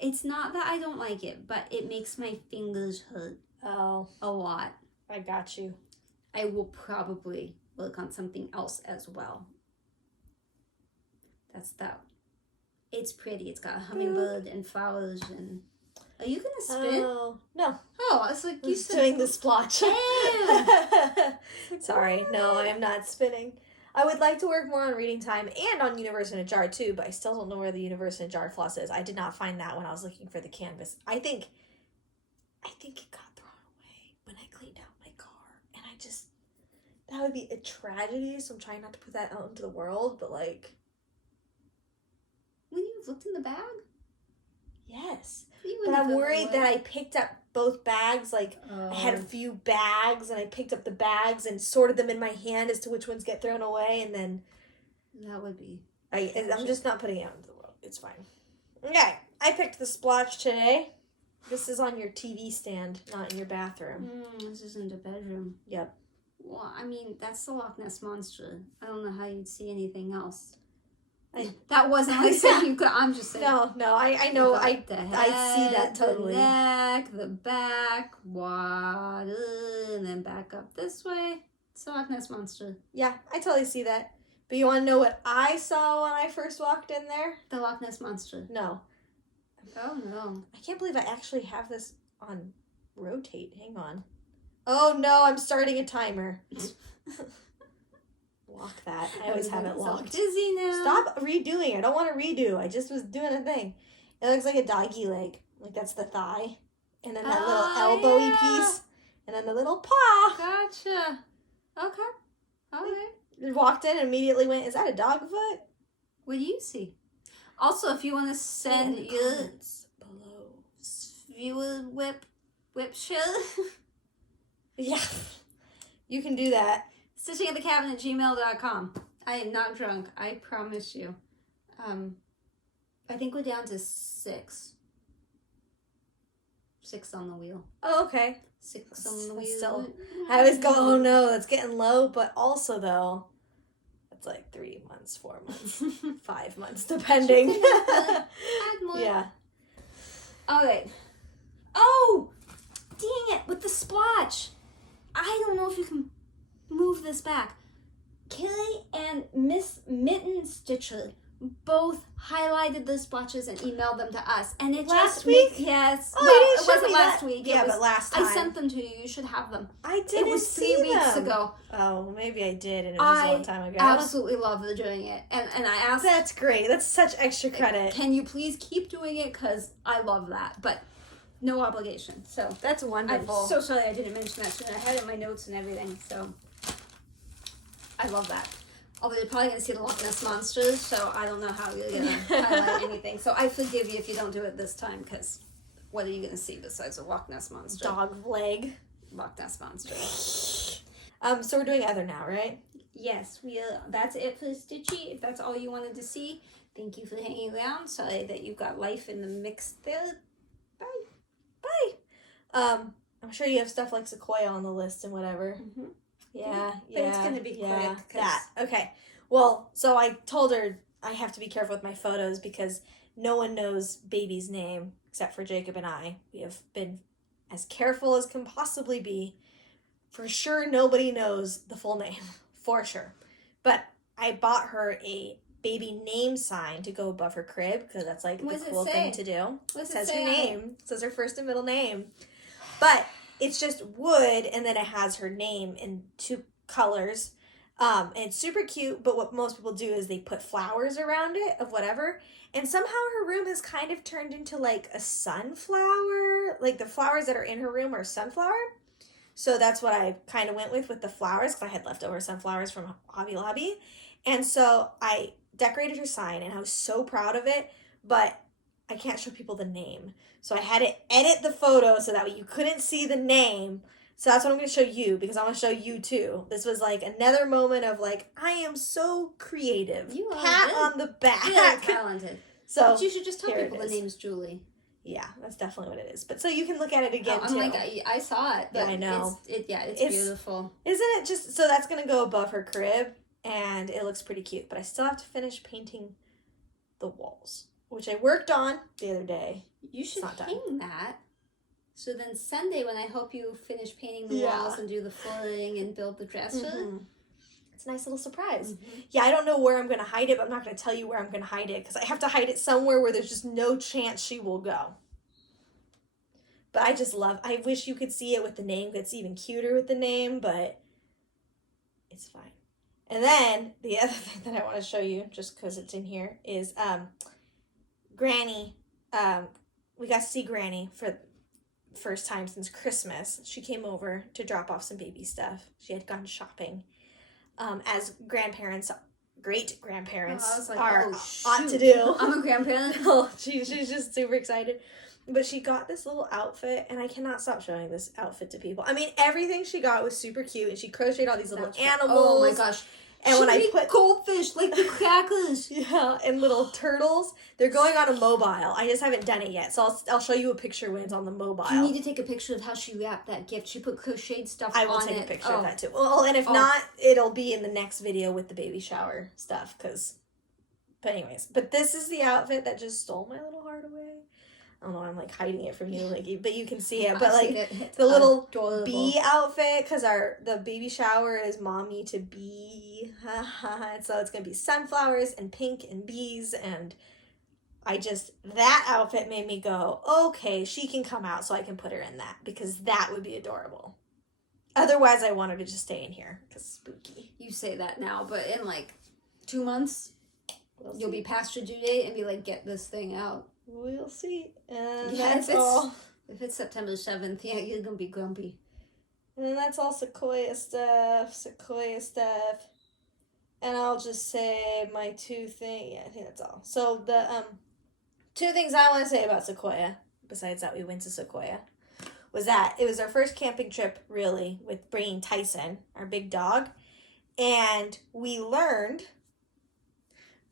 It's not that I don't like it, but it makes my fingers hurt Oh, a lot. I got you. I will probably work on something else as well. That's that. It's pretty. It's got a hummingbird and flowers and... Are you going to spin? Oh, no. Oh, it's like I'm you just said... doing the splotch. Ew. Sorry, no, I am not spinning. I would like to work more on reading time and on Universe in a Jar too, but I still don't know where the Universe in a Jar floss is. I did not find that when I was looking for the canvas. I think it got thrown away when I cleaned out my car, and I just, that would be a tragedy, so I'm trying not to put that out into the world, but like... When you've looked in the bag? Yes. You But wouldn't I'm throw it worried away. that I picked up both bags, like, I had a Oh. few bags, and I picked up the bags and sorted them in my hand as to which ones get thrown away, and then That would be... I'm just not putting it out into the world. It's fine. Okay, I picked the splotch today. This is on your TV stand, not in your bathroom. This isn't a bedroom. Yep. Well, I mean, that's the Loch Ness Monster. I don't know how you'd see anything else. That wasn't like saying you could... I'm just saying... No, I know. Got I the see that totally. The neck, the back, water, and then back up this way. It's the Loch Ness Monster. Yeah, I totally see that. But you want to know what I saw when I first walked in there? The Loch Ness Monster. No. Oh, no. I can't believe I actually have this on rotate. Hang on. Oh, no, I'm starting a timer. Lock that. I always have it So locked. dizzy now. Stop redoing. I don't want to redo. I just was doing a thing. It looks like a doggy leg. Like that's the thigh. And then that little elbowy piece. And then the little paw. Gotcha. Okay. All right. Walked in and immediately went, is that a dog foot? What do you see? Also, if you want to send In the your comments below. viewer WIP share, Yeah. You can do that. StitchingAtTheCabin@gmail.com. I am not drunk. I promise you. I think we're down to 6. 6 on the wheel. Oh, okay. 6 on the That's wheel. still- I was going, oh no, that's getting low. But also though, it's like 3 months, 4 months, 5 months, depending. Add more. Yeah. All right. Oh, dang it, with the splotch. I don't know if you can move this back. Kelly and Miss MissusStitches both highlighted the splotches and emailed them to us. And it Last just week? Yes. Oh, well, you didn't it show wasn't me last that. week. Yeah, It was, but last time. I sent them to you. You should have them. I didn't It was see 3 weeks them. ago. Oh, maybe I did, and it was just a long time ago. Absolutely love doing it. And I asked, That's great. That's such extra credit. can you please keep doing it? Because I love that. But no obligation. So That's I'm wonderful. so sorry I didn't mention that sooner. I had it in my notes and everything. So I love that. Although you're probably going to see the Loch Ness Monsters, so I don't know how you're going to highlight anything. So I forgive you if you don't do it this time, because what are you going to see besides a Loch Ness Monster? Dog leg. Loch Ness Monster. So we're doing other now, right? Yes, that's it for the Stitchy. If that's all you wanted to see, thank you for hanging around. Sorry that you got life in the mix there. Bye. Bye. I'm sure you have stuff like Sequoia on the list and whatever. Mm-hmm. Yeah. But it's gonna be quick. That. Okay. Well, so I told her I have to be careful with my photos because no one knows baby's name except for Jacob and I. We have been as careful as can possibly be. For sure, nobody knows the full name. For sure. But I bought her a baby name sign to go above her crib because that's like the cool thing to do. It says her name. It says her first and middle name. But it's just wood, and then it has her name in 2 colors. And it's super cute, but what most people do is they put flowers around it of whatever. And somehow her room has kind of turned into like a sunflower. Like the flowers that are in her room are sunflower. So that's what I kind of went with the flowers because I had leftover sunflowers from Hobby Lobby. And so I decorated her sign and I was so proud of it, but I can't show people the name. So I had to edit the photo so that way you couldn't see the name. So that's what I'm going to show you because I want to show you too. This was like another moment of like, I am so creative. You are Pat good. on the back. You're talented. So but you should just tell people the name's Julie. Yeah, that's definitely what it is. But so you can look at it again too. I'm like, I saw it. Yeah, I know. It's beautiful. Isn't it just, so that's going to go above her crib and it looks pretty cute. But I still have to finish painting the walls, which I worked on the other day. You should hang that. So then Sunday when I help you finish painting the walls and do the flooring and build the dresser. It's a nice little surprise. Yeah, I don't know where I'm going to hide it, but I'm not going to tell you where I'm going to hide it because I have to hide it somewhere where there's just no chance she will go. But I wish you could see it with the name. It's even cuter with the name, but it's fine. And then the other thing that I want to show you, just because it's in here, is Granny. We got to see Granny for the first time since Christmas. She came over to drop off some baby stuff. She had gone shopping. As grandparents, great-grandparents ought to do. I'm a grandparent. She's just super excited. But she got this little outfit, and I cannot stop showing this outfit to people. I mean, everything she got was super cute, and she crocheted all these little animals. Oh my gosh. And when I put goldfish, like the crackers. Yeah, and little turtles. They're going on a mobile. I just haven't done it yet, so I'll show you a picture when it's on the mobile. You need to take a picture of how she wrapped that gift. She put crocheted stuff on it. I will take a picture of that too. Well, and if not, it'll be in the next video with the baby shower stuff. But anyways, this is the outfit that just stole my little heart away. I don't know, I'm like hiding it from you, but you can see it. But like the little bee outfit, because the baby shower is mommy to bee, so it's gonna be sunflowers and pink and bees, and that outfit made me go, okay, she can come out, so I can put her in that because that would be adorable. Otherwise, I want her to just stay in here because spooky. You say that now, but in like 2 months, you'll be past your due date and be like, get this thing out. We'll see. And that's all. If it's September 7th, yeah, you're going to be grumpy. And then that's all Sequoia stuff. And I'll just say my 2 things. Yeah, I think that's all. So the 2 things I want to say about Sequoia, besides that we went to Sequoia, was that it was our first camping trip, really, with bringing Tyson, our big dog. And we learned,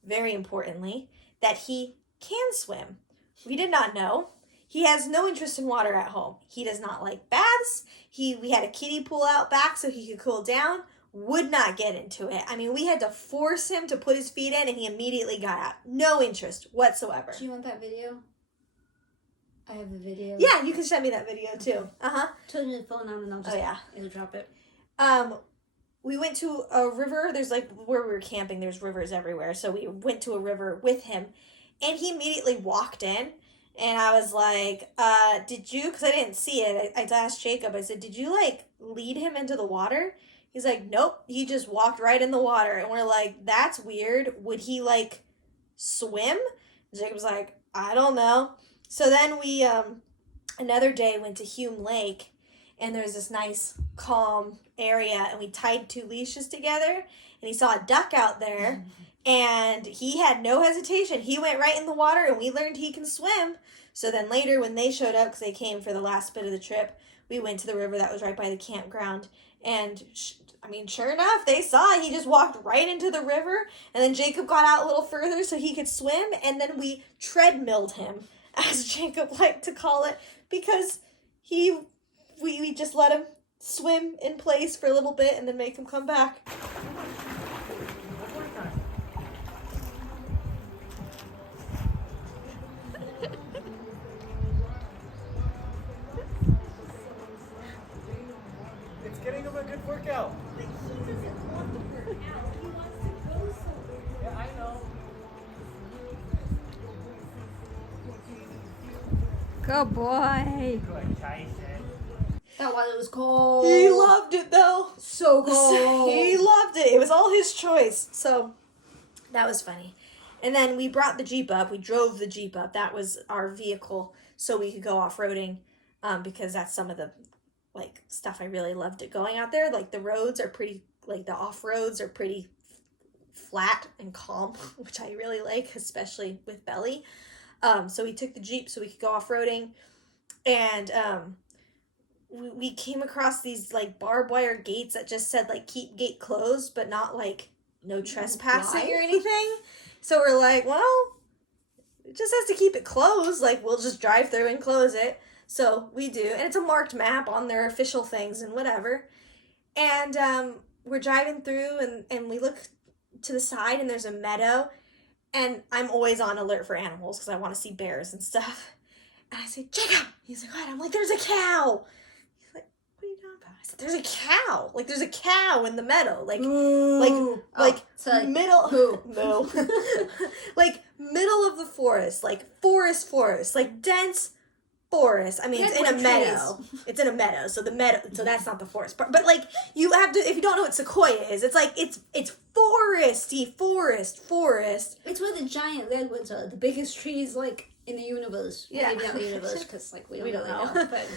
very importantly, that he can swim. We did not know. He has no interest in water at home. He does not like baths. We had a kiddie pool out back so he could cool down. Would not get into it. I mean, we had to force him to put his feet in and he immediately got out. No interest whatsoever. Do you want that video? I have the video. Yeah, you can send me that video too. Turn your phone on and I'll just airdrop it. We went to a river. There's where we were camping, there's rivers everywhere. So we went to a river with him. And he immediately walked in, and I was like, did you, because I didn't see it, I asked Jacob, I said, did you, lead him into the water? He's like, nope, he just walked right in the water. And we're like, that's weird. Would he, swim? And Jacob's like, I don't know. So then we, another day, went to Hume Lake, and there's this nice, calm area, and we tied 2 leashes together, and he saw a duck out there. And he had no hesitation. He went right in the water, and we learned he can swim. So then later, when they showed up, because they came for the last bit of the trip, we went to the river that was right by the campground. And, sure enough, they saw it. He just walked right into the river. And then Jacob got out a little further so he could swim. And then we treadmilled him, as Jacob liked to call it, because we just let him swim in place for a little bit and then make him come back. It's getting him a good workout. But he doesn't want to work out. He wants to go somewhere. Yeah, I know. Good boy. Good, Tyson. That water was cold. He loved it though. So cold. He loved it. It was all his choice. So that was funny. And then we brought the Jeep up. We drove the Jeep up. That was our vehicle so we could go off-roading, because that's some of the stuff I really loved going out there. Like the roads are pretty, the off-roads are pretty flat and calm, which I really like, especially with Belly. So we took the Jeep so we could go off-roading, and we came across these barbed wire gates that just said keep gate closed, but not no trespassing or anything. So we're like, well, it just has to keep it closed. We'll just drive through and close it. So we do, and it's a marked map on their official things and whatever. And we're driving through, and we look to the side, and there's a meadow. And I'm always on alert for animals because I want to see bears and stuff. And I say, Jacob! He's like, what? I'm like, there's a cow! He's like, what are you talking about? I said, there's a cow! There's a cow in the meadow. Middle... No. Middle of the forest. Forest. Dense forest. I mean, it's in a meadow. It's in a meadow, so the meadow, so that's not the forest part. But you have to, if you don't know what sequoia is, it's it's foresty, forest. It's where the giant redwoods are, the biggest trees in the universe. Yeah. Maybe not the universe because we don't really know. But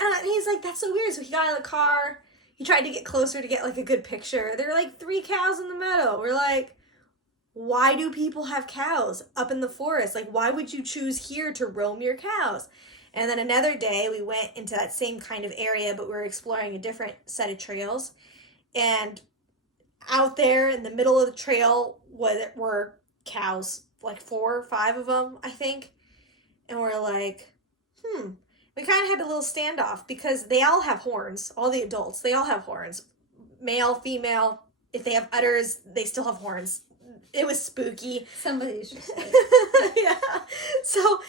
And he's like, that's so weird. So he got out of the car. He tried to get closer to get a good picture. There were 3 cows in the meadow. We're like, why do people have cows up in the forest? Why would you choose here to roam your cows? And then another day, we went into that same kind of area, but we were exploring a different set of trails. And out there in the middle of the trail were cows, 4 or 5 of them, I think. And we're like, We kind of had a little standoff because they all have horns. All the adults, they all have horns. Male, female. If they have udders, they still have horns. It was spooky. Somebody should say. Yeah. So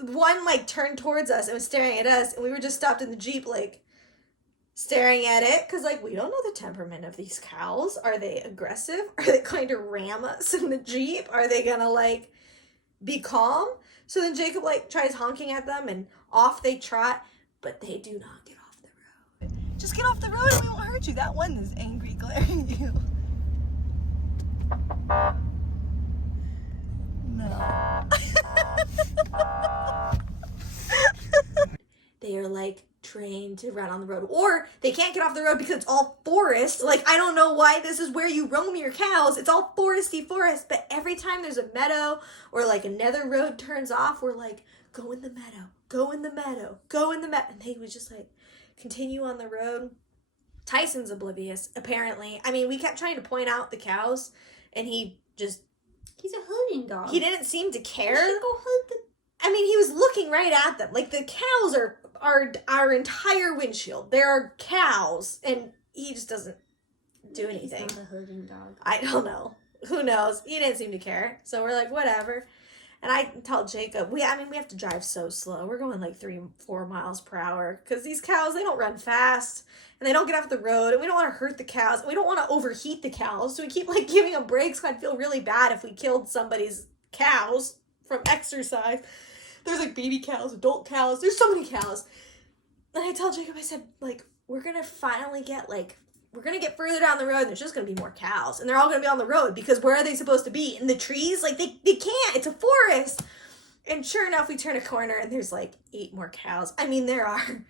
one turned towards us and was staring at us, and we were just stopped in the Jeep staring at it because we don't know the temperament of these cows. Are they aggressive? Are they going to ram us in the Jeep? Are they gonna be calm? So then Jacob tries honking at them, and off they trot, but they do not get off the road. Just get off the road and we won't hurt you. That one is angry glaring at you. No. They are trained to run on the road, or they can't get off the road because it's all forest. I don't know why this is where you roam your cows. It's all foresty forest, but every time there's a meadow or another road turns off, we're go in the meadow, go in the meadow, go in the meadow. And they would just continue on the road. Tyson's oblivious, apparently. I mean, we kept trying to point out the cows, and he's a herding dog. He didn't seem to care. You should go herd the... I mean, he was looking right at them. The cows are our entire windshield. There are cows, and he just doesn't do anything. He's not a herding dog. I don't know. Who knows? He didn't seem to care. So we're whatever. And I tell Jacob, we have to drive so slow. We're going 3-4 miles per hour because these cows, they don't run fast and they don't get off the road, and we don't want to hurt the cows. And we don't want to overheat the cows. So we keep giving them breaks. I'd feel really bad if we killed somebody's cows from exercise. There's baby cows, adult cows. There's so many cows. And I tell Jacob, I said, we're going to finally get we're going to get further down the road, and there's just going to be more cows. And they're all going to be on the road because where are they supposed to be? In the trees? They can't. It's a forest. And sure enough, we turn a corner, and there's 8 more cows. I mean, there are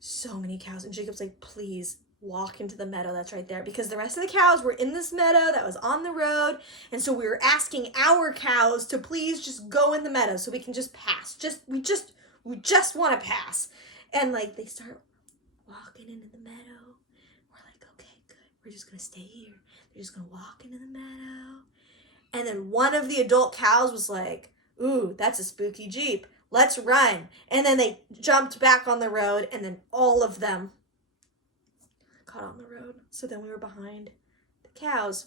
so many cows. And Jacob's please walk into the meadow that's right there. Because the rest of the cows were in this meadow that was on the road. And so we were asking our cows to please just go in the meadow so we can just pass. We just want to pass. And, like, they start walking into the meadow. We're like, okay, good. We're just going to stay here. They're just going to walk into the meadow. And then one of the adult cows was like, ooh, that's a spooky Jeep. Let's run. And then they jumped back on the road, and then all of them caught on the road. So then we were behind the cows.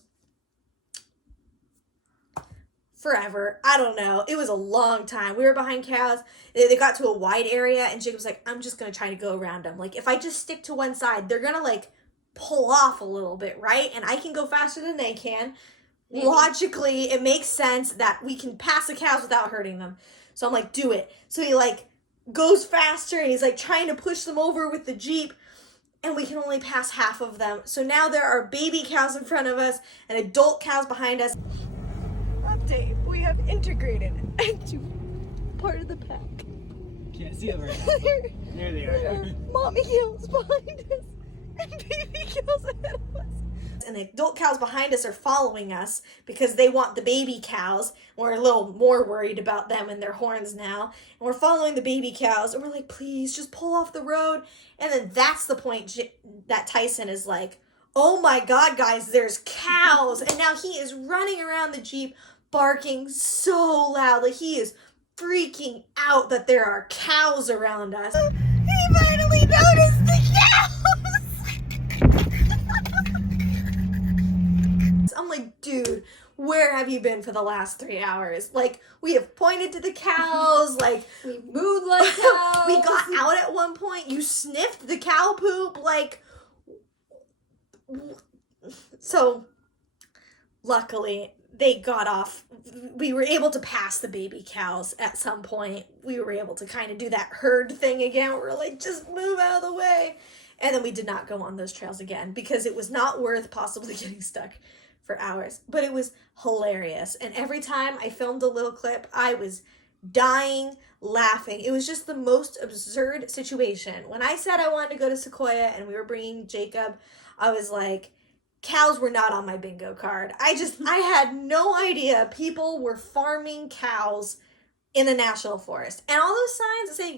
Forever. I don't know. It was a long time. We were behind cows. They got to a wide area, and Jacob was like, I'm just going to try to go around them. Like, if I just stick to one side, they're going to, like, pull off a little bit, right? And I can go faster than they can. Maybe. Logically, it makes sense that we can pass the cows without hurting them. So I'm like, do it. So he, like, goes faster, and he's, like, trying to push them over with the Jeep, and we can only pass half of them. So now there are baby cows in front of us and adult cows behind us. Update, we have integrated into part of the pack. Can't see them right now. There they are. Mommy cows behind us and baby cows ahead of us. And the adult cows behind us are following us because they want the baby cows. We're a little more worried about them and their horns now. And we're following the baby cows, and we're like, please, just pull off the road. And then that's the point that Tyson is like, oh my God, guys, there's cows. And now he is running around the Jeep barking so loud. Like, he is freaking out that there are cows around us. He finally noticed the cows. I'm like, dude, where have you been for the last 3 hours? Like, we have pointed to the cows, like, we mooed like cows. We got out at one point. You sniffed the cow poop, like. So, luckily, they got off. We were able to pass the baby cows at some point. We were able to kind of do that herd thing again. We were like, just move out of the way. And then we did not go on those trails again because it was not worth possibly getting stuck for hours. But it was hilarious. And every time I filmed a little clip, I was dying laughing. It was just the most absurd situation. When I said I wanted to go to Sequoia and we were bringing Jacob, I was like, cows were not on my bingo card. I had no idea people were farming cows in the National Forest. And all those signs that say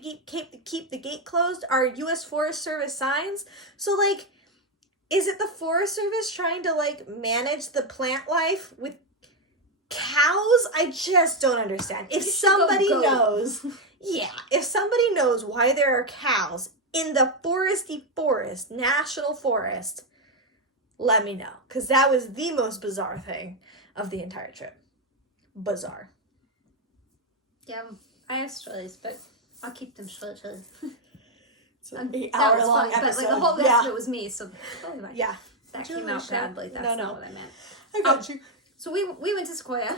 keep the gate closed are U.S. Forest Service signs. So, like, is it the Forest Service trying to, like, manage the plant life with cows? I just don't understand. If somebody knows, if somebody knows why there are cows in the foresty forest, National Forest, let me know. Because that was the most bizarre thing of the entire trip. Bizarre. Yeah, I have stories, but I'll keep them short. It's an 8-hour-long episode. But, like, the whole rest of it was me, so yeah, that came out badly. That's not what I meant. I got you. So we went to Sequoia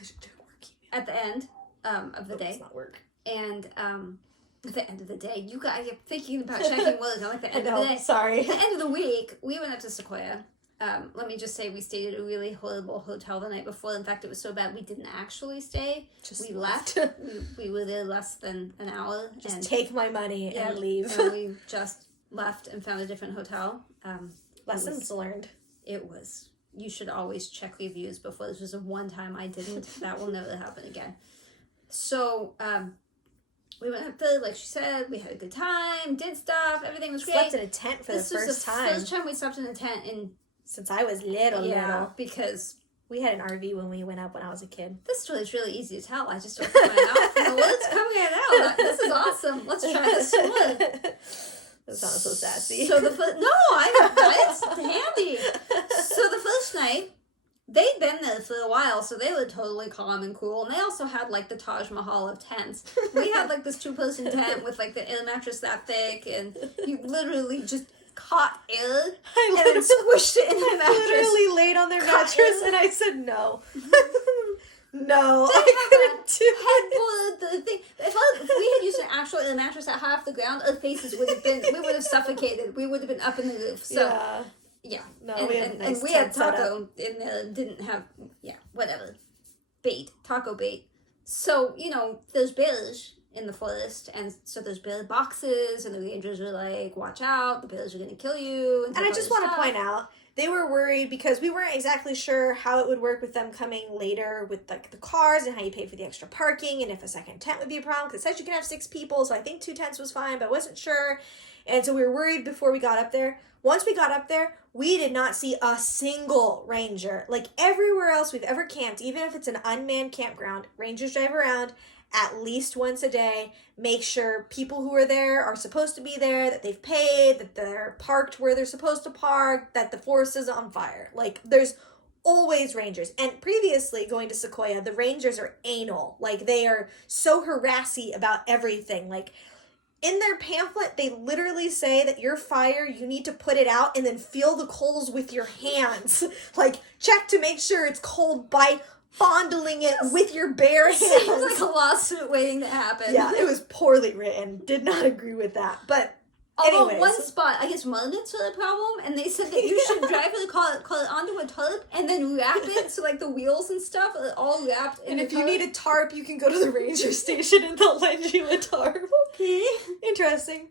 I should do work at the end of the day. It's not work. And at the end of the day, you guys are thinking about checking Willis. I'm like, the end of the day. Sorry. At the end of the week, we went up to Sequoia. Let me just say we stayed at a really horrible hotel the night before. In fact, it was so bad we didn't actually stay. We left. we were there less than an hour. Just take my money and leave. And we just left and found a different hotel. Lessons learned. It was. You should always check reviews before. This was a one time I didn't. That will never happen again. So, we went up there, like she said. We had a good time, did stuff. Everything was great. Slept in a tent for the first time. This was the first time we slept in a tent since I was little. Because we had an RV when we went up when I was a kid. This story is really easy to tell. I just opened my mouth and the words coming out. This is awesome. Let's try this one. That sounds so sassy. So it's handy. So the first night, they'd been there for a while, so they were totally calm and cool. And they also had, like, the Taj Mahal of tents. We had, like, this 2-person tent with, like, the air mattress that thick, and you literally just caught air and then squished it in the mattress. I literally laid on their mattress and I said no. No, I couldn't do it. The thing. If we had used an actual air mattress at half the ground, our faces would have suffocated. We would have been up in the roof. So yeah. No, and we had taco in there, didn't have whatever. Taco bait. So, there's bears in the forest, and so there's bear boxes, and the rangers are like, watch out, the bears are going to kill you. And I just want to point out, they were worried because we weren't exactly sure how it would work with them coming later with like the cars and how you pay for the extra parking and if a second tent would be a problem, because it says you can have 6 people, so I think 2 tents was fine, but I wasn't sure. And so we were worried before we got up there. Once we got up there, we did not see a single ranger. Like everywhere else we've ever camped, even if it's an unmanned campground, rangers drive around at least once a day, make sure people who are there are supposed to be there, that they've paid, that they're parked where they're supposed to park, that the forest is on fire. Like, there's always rangers. And previously, going to Sequoia, the rangers are anal. Like, they are so harassy about everything. Like, in their pamphlet, they literally say that your fire, you need to put it out and then feel the coals with your hands. Like, check to make sure it's cold by fondling it with your bare hands. Seems like a lawsuit waiting to happen. Yeah, it was poorly written. Did not agree with that. But although anyways. one spot, I guess Merlin's really a problem, and they said that you should drive it, call it onto a tarp, and then wrap it, so like the wheels and stuff are all wrapped in And the if tarp. you need a tarp, you can go to the ranger station and they'll lend you a tarp. Okay. Interesting.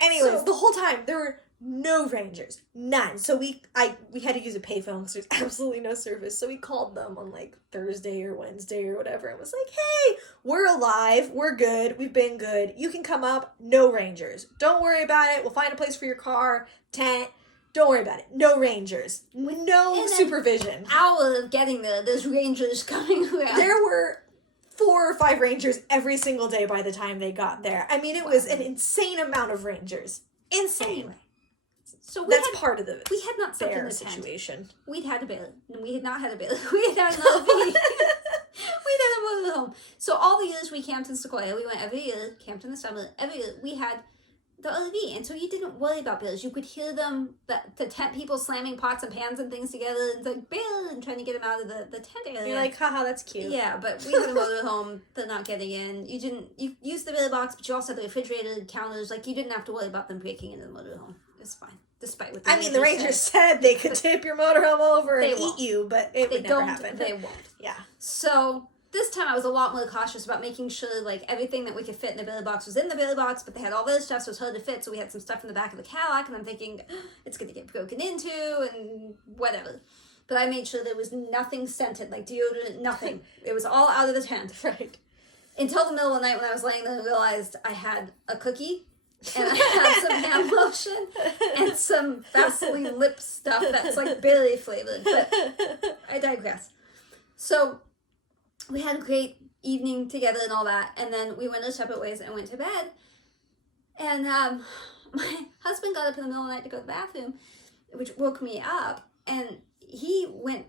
Anyways, So, the whole time, there were no rangers. None. So we had to use a payphone because there's absolutely no service. So we called them on like Thursday or Wednesday or whatever and was like, hey, we're alive. We're good. We've been good. You can come up. No rangers. Don't worry about it. We'll find a place for your car, tent. Don't worry about it. No rangers. No supervision. hour of getting there, there's rangers coming around. There were 4 or 5 rangers every single day by the time they got there. I mean, it was an insane amount of rangers. Insane. Anyway. So That's part of the we had not slept in bear the tent. situation. We'd had a bear. And we had not had a bear. We had had an RV. We'd had a motorhome. So all the years we camped in Sequoia, we went every year, camped in the summer, every year we had the RV. And so you didn't worry about bears. You could hear them, the tent people slamming pots and pans and things together, and like, bear, and trying to get them out of the tent area. You're like, haha, that's cute. Yeah, but we had a motorhome. They're not getting in. You used the bear box, but you also had the refrigerator counters. Like, you didn't have to worry about them breaking into the motorhome. It's fine. Despite what the Rangers said they could tip your motorhome over and won't. eat you, but it would never happen. They won't. Yeah. So this time I was a lot more cautious about making sure like everything that we could fit in the belly box was in the belly box, but they had all this stuff, so it was hard to fit. So we had some stuff in the back of the Cadillac, and I'm thinking it's going to get broken into and whatever. But I made sure there was nothing scented, like deodorant, nothing. It was all out of the tent. Right. Until the middle of the night when I was laying there and realized I had a cookie. And I had some hand lotion and some Vaseline lip stuff that's like berry flavored, but I digress. So we had a great evening together and all that, and then we went our separate ways and went to bed. And my husband got up in the middle of the night to go to the bathroom, which woke me up, and he went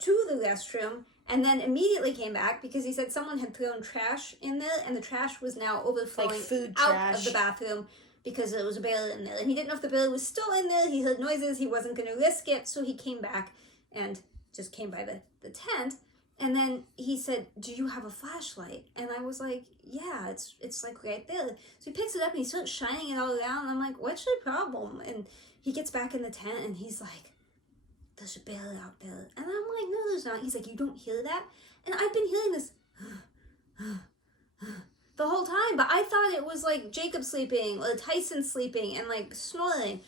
to the restroom and then immediately came back because he said someone had thrown trash in there, and the trash was now overflowing Like food out trash. of the bathroom because there was a bear in there. And he didn't know if the bear was still in there. He heard noises. He wasn't going to risk it, so he came back and just came by the tent. And then he said, do you have a flashlight? And I was like, yeah, it's like right there. So he picks it up and he starts shining it all around. And I'm like, what's your problem? And he gets back in the tent and he's like, there's a bear out there. And I'm like, no, there's not. He's like, you don't hear that? And I've been hearing this the whole time, but I thought it was like Jacob sleeping or Tyson sleeping and like snoring.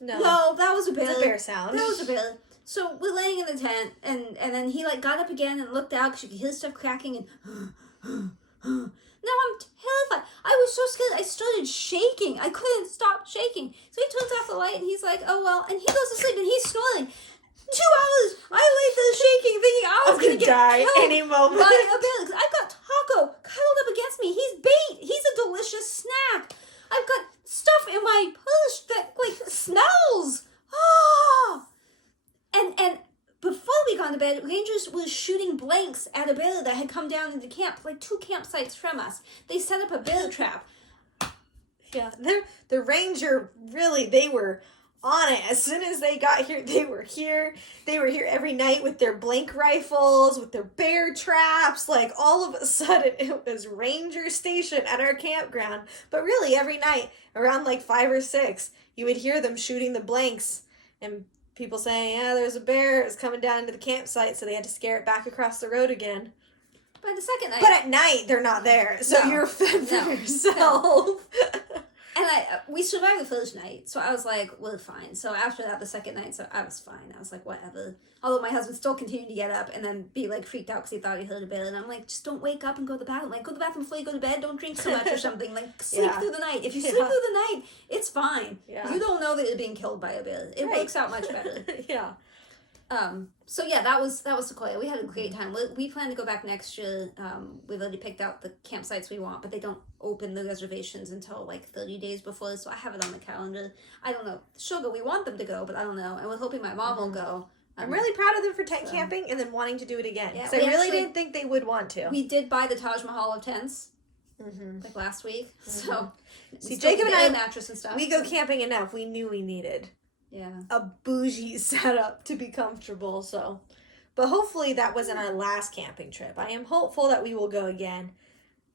No, that was a bear. It's a bear sound. That was a bear. So we're laying in the tent, and then he like got up again and looked out because you could hear stuff cracking, and now I'm terrified. I was so scared. I started shaking. I couldn't stop shaking. So he turns off the light, and he's like, "Oh well," and he goes to sleep, and he's snoring. 2 hours. I lay there shaking, thinking I was gonna get die killed any moment. by a bear. 'Cause I've got Taco cuddled up against me. He's bait. He's a delicious snack. I've got stuff in my purse that like smells. Ah. And before we got to bed, Rangers were shooting blanks at a bear that had come down into camp, like 2 campsites from us. They set up a bear trap. Yeah, the ranger, really, they were on it. As soon as they got here, they were here. They were here every night with their blank rifles, with their bear traps. Like, all of a sudden, it was ranger station at our campground. But really, every night, around like 5 or 6, you would hear them shooting the blanks. And people saying, yeah, there's a bear. It was coming down into the campsite, so they had to scare it back across the road again. by the second night. But at night, they're not there, so No. you're fed for No. yourself. And we survived the first night, so I was like, we're fine. So after that, the second night, so I was fine. I was like, whatever. Although my husband still continued to get up and then be like freaked out because he thought he heard a bell. And I'm like, just don't wake up and go to the bathroom. Like, go to the bathroom before you go to bed. Don't drink so much or something. Like, sleep through the night. If you sleep through the night, it's fine. Yeah. You don't know that you're being killed by a bear. It works out much better. Yeah. So yeah, that was Sequoia. We had a great time. We plan to go back next year. We've already picked out the campsites we want, but they don't open the reservations until like 30 days before, so I have it on the calendar. I don't know. She'll go. We want them to go, but I don't know. And we're hoping my mom will go. I'm really proud of them for tent camping and then wanting to do it again. Yeah, So I really didn't think they would want to. We did buy the Taj Mahal of tents like last week. So see, Jacob and I, mattress and stuff. we go camping enough. We knew we needed a bougie setup to be comfortable. So, but hopefully that wasn't our last camping trip. I am hopeful that we will go again.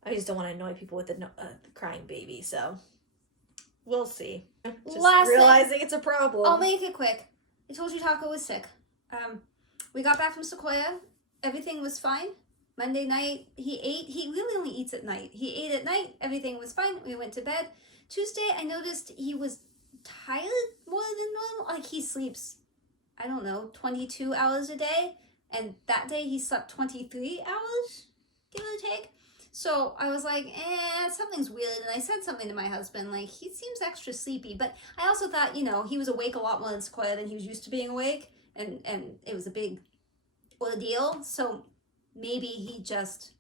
I just don't want to annoy people with the crying baby. So we'll see. Just realizing it's a problem. I'll make it quick. I told you Taco was sick. We got back from Sequoia. Everything was fine. Monday night, he ate. He really only eats at night. He ate at night. Everything was fine. We went to bed. Tuesday, I noticed he was tired more than normal. Like, he sleeps, I don't know, 22 hours a day. And that day, he slept 23 hours, give or take. So I was like, something's weird. And I said something to my husband, like, he seems extra sleepy. But I also thought, he was awake a lot more in Sequoia than he was used to being awake. And it was a big ordeal. So maybe he just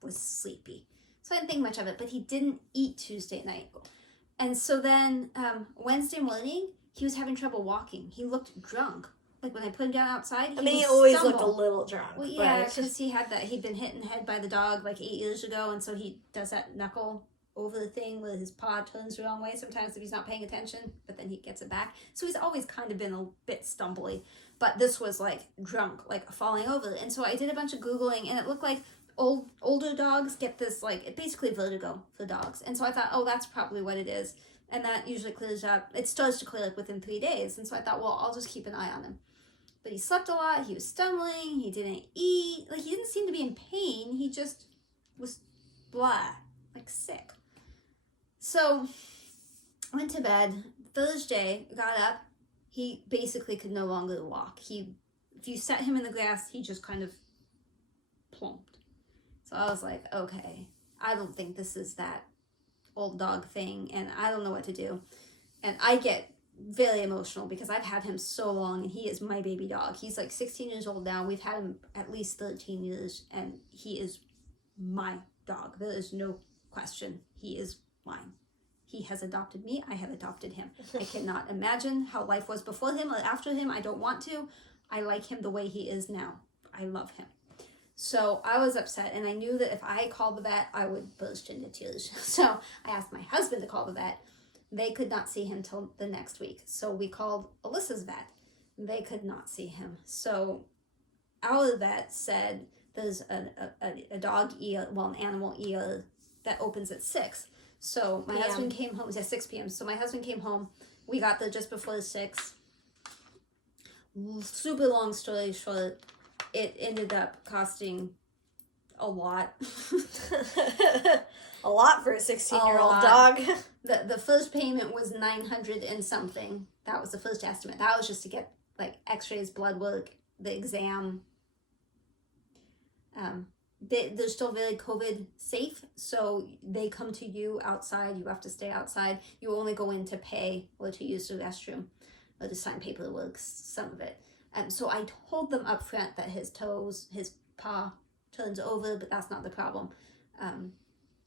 was sleepy. So I didn't think much of it. But he didn't eat Tuesday night. And so then Wednesday morning, he was having trouble walking. He looked drunk. Like, when I put him down outside, he always looked a little drunk. Well, yeah, because he'd been hit in the head by the dog like 8 years ago, and so he does that knuckle over the thing where his paw turns the wrong way sometimes if he's not paying attention, but then he gets it back. So he's always kind of been a bit stumbly, but this was like drunk, like falling over. And so I did a bunch of Googling, and it looked like older dogs get this, like, basically vertigo for dogs. And so I thought, oh, that's probably what it is. And that usually clears up. It starts to clear up within 3 days. And so I thought, well, I'll just keep an eye on him. But he slept a lot, he was stumbling, he didn't eat, like, he didn't seem to be in pain, he just was blah, like sick. So, went to bed. Thursday, got up, he basically could no longer walk. If you set him in the grass, he just kind of plumped. So I was like, okay, I don't think this is that old dog thing, and I don't know what to do. And I get very emotional because I've had him so long, and he is my baby dog. He's like 16 years old now. We've had him at least 13 years, and he is my dog. There is no question. He is mine. He has adopted me. I have adopted him. I cannot imagine how life was before him or after him. I don't want to. I like him the way he is now. I love him. So I was upset, and I knew that if I called the vet, I would burst into tears. So I asked my husband to call the vet. They could not see him till the next week. So we called Alyssa's vet. They could not see him. So our vet said there's a dog ER, well, an animal ER that opens at 6. So my husband came home. It was at 6 p.m. So my husband came home. We got there just before 6. Super long story short, it ended up costing a lot. A lot for a 16-year-old dog. The first payment was $900 and something. That was the first estimate. That was just to get, like, x-rays, blood work, the exam. They're still very COVID safe, so they come to you outside. You have to stay outside. You only go in to pay or to use the restroom or to sign paperwork, some of it. So I told them up front that his paw turns over, but that's not the problem.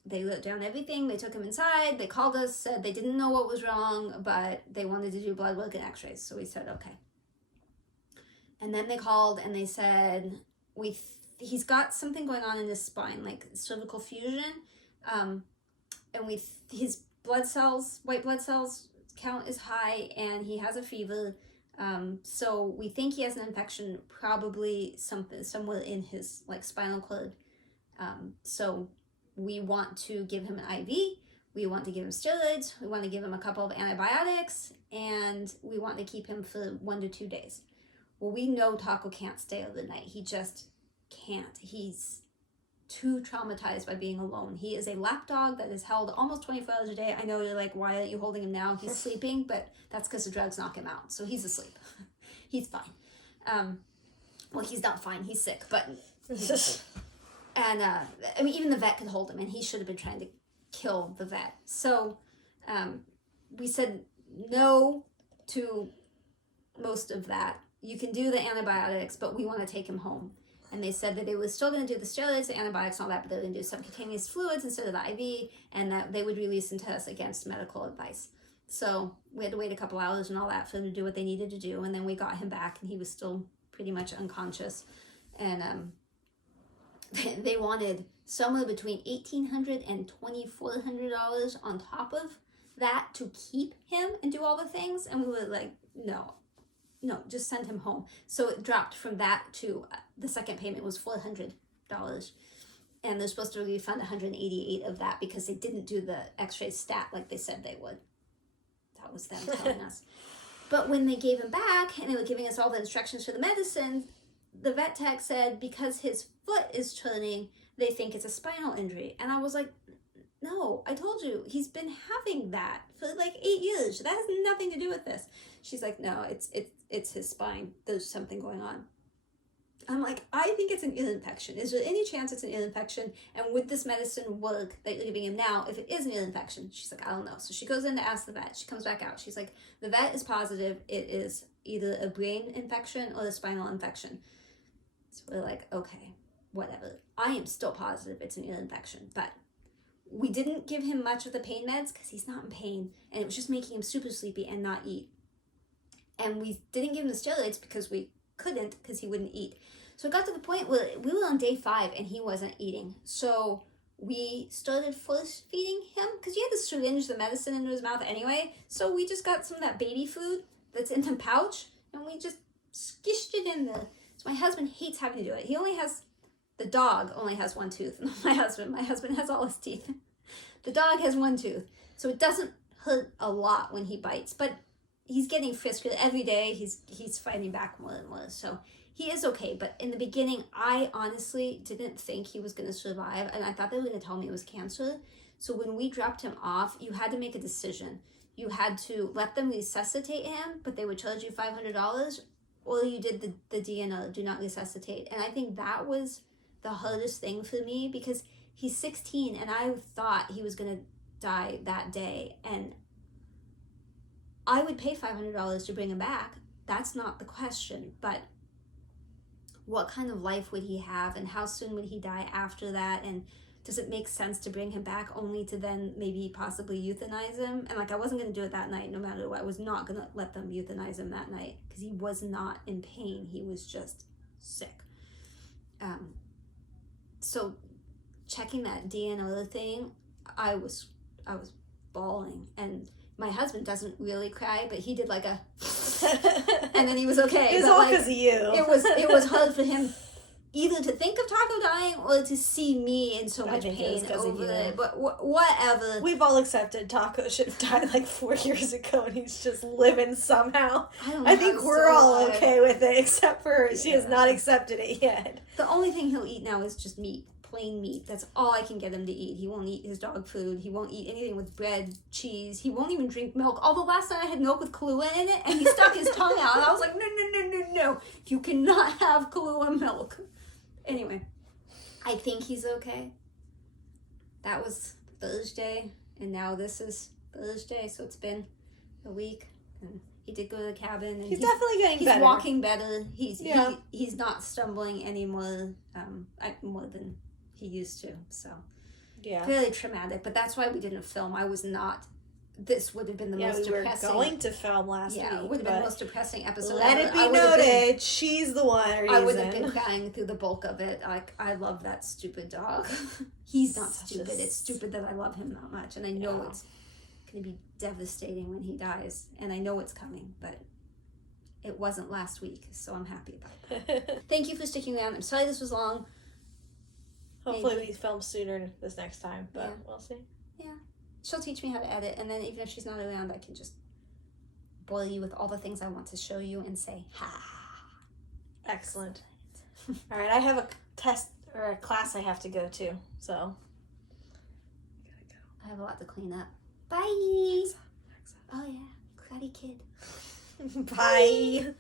They wrote down everything. They took him inside. They called us, said they didn't know what was wrong, but they wanted to do blood work and x-rays. So we said, okay. And then they called and they said, he's got something going on in his spine, like cervical fusion. And his blood cells, white blood cells count is high, and he has a fever. So we think he has an infection, probably somewhere in his, like, spinal cord. So we want to give him an IV, we want to give him steroids, we want to give him a couple of antibiotics, and we want to keep him for 1 to 2 days. Well, we know Taco can't stay overnight. He just can't. He's too traumatized by being alone. He is a lap dog that is held almost 24 hours a day. I know you're like, why are you holding him now? He's sleeping, but that's because the drugs knock him out. So he's asleep. He's fine. Well, he's not fine. He's sick, but... And, I mean, even the vet could hold him, and he should have been trying to kill the vet. So, we said no to most of that. You can do the antibiotics, but we want to take him home. And they said that they were still going to do the steroids, the antibiotics, and all that, but they were going to do subcutaneous fluids instead of the IV, and that they would release him to us against medical advice. So we had to wait a couple hours and all that for them to do what they needed to do, and then we got him back, and he was still pretty much unconscious. And they wanted somewhere between $1,800 and $2,400 on top of that to keep him and do all the things, and we were like, no, just send him home. So it dropped from that to the second payment was $400, and they're supposed to refund $188 of that because they didn't do the x-ray stat like they said they would. That was them telling us. But when they gave him back and they were giving us all the instructions for the medicine, the vet tech said because his foot is turning, they think it's a spinal injury. And I was like, no, I told you, he's been having that for like 8 years. That has nothing to do with this. She's like, no, it's his spine. There's something going on. I'm like, I think it's an ear infection. Is there any chance it's an ear infection? And would this medicine work that you're giving him now if it is an ear infection? She's like, I don't know. So she goes in to ask the vet. She comes back out. She's like, the vet is positive it is either a brain infection or a spinal infection. So we're like, okay, whatever. I am still positive it's an ear infection, but we didn't give him much of the pain meds because he's not in pain, and it was just making him super sleepy and not eat. And we didn't give him the steroids because we couldn't, because he wouldn't eat. So it got to the point where we were on day 5 and he wasn't eating. So we started force feeding him because you had to syringe the medicine into his mouth anyway. So we just got some of that baby food that's in the pouch and we just skished it in there. So my husband hates having to do it. The dog only has one tooth. Not my husband has all his teeth. The dog has one tooth. So it doesn't hurt a lot when he bites, but he's getting friskier every day. He's fighting back more and more. So he is okay. But in the beginning, I honestly didn't think he was going to survive. And I thought they were going to tell me it was cancer. So when we dropped him off, you had to make a decision. You had to let them resuscitate him, but they would charge you $500, or you did the DNR, do not resuscitate. And I think that was the hardest thing for me because he's 16 and I thought he was going to die that day. And I would pay $500 to bring him back. That's not the question, but what kind of life would he have and how soon would he die after that? And does it make sense to bring him back only to then maybe possibly euthanize him? And like, I wasn't going to do it that night, no matter what. I was not going to let them euthanize him that night because he was not in pain. He was just sick. So checking that DNR thing, I was bawling, and my husband doesn't really cry, but he did like a, and then he was okay. It's all because of you. It was hard for him either to think of Taco dying or to see me in so much pain over it. But whatever. We've all accepted Taco should have died like 4 years ago, and he's just living somehow. I think we're all okay with it, except for her. She has not accepted it yet. The only thing he'll eat now is just meat. Plain meat. That's all I can get him to eat. He won't eat his dog food. He won't eat anything with bread, cheese. He won't even drink milk. Although last night I had milk with Kahlua in it, and he stuck his tongue out, and I was like, no. You cannot have Kahlua milk. Anyway, I think he's okay. That was Thursday, and now this is Thursday, so it's been a week. And he did go to the cabin, and he's definitely getting better. He's walking better. He's not stumbling anymore, more than he used to. So yeah, really traumatic. But that's why we didn't film. I was not. This would have been the most depressing. We were going to film last week. Yeah, it would have been the most depressing episode. Let it be noted, she's the one reason. I would have been crying through the bulk of it. Like, I love that stupid dog. He's not stupid. It's stupid that I love him that much, and I know it's going to be devastating when he dies, and I know it's coming, but it wasn't last week, so I'm happy about that. Thank you for sticking around. I'm sorry this was long. Hopefully we film sooner this next time, but we'll see. Yeah. She'll teach me how to edit, and then even if she's not around, I can just boil you with all the things I want to show you and say, ha. Excellent. All right, I have a test or a class I have to go to. So I have a lot to clean up. Bye. Oh yeah, cruddy kid. bye.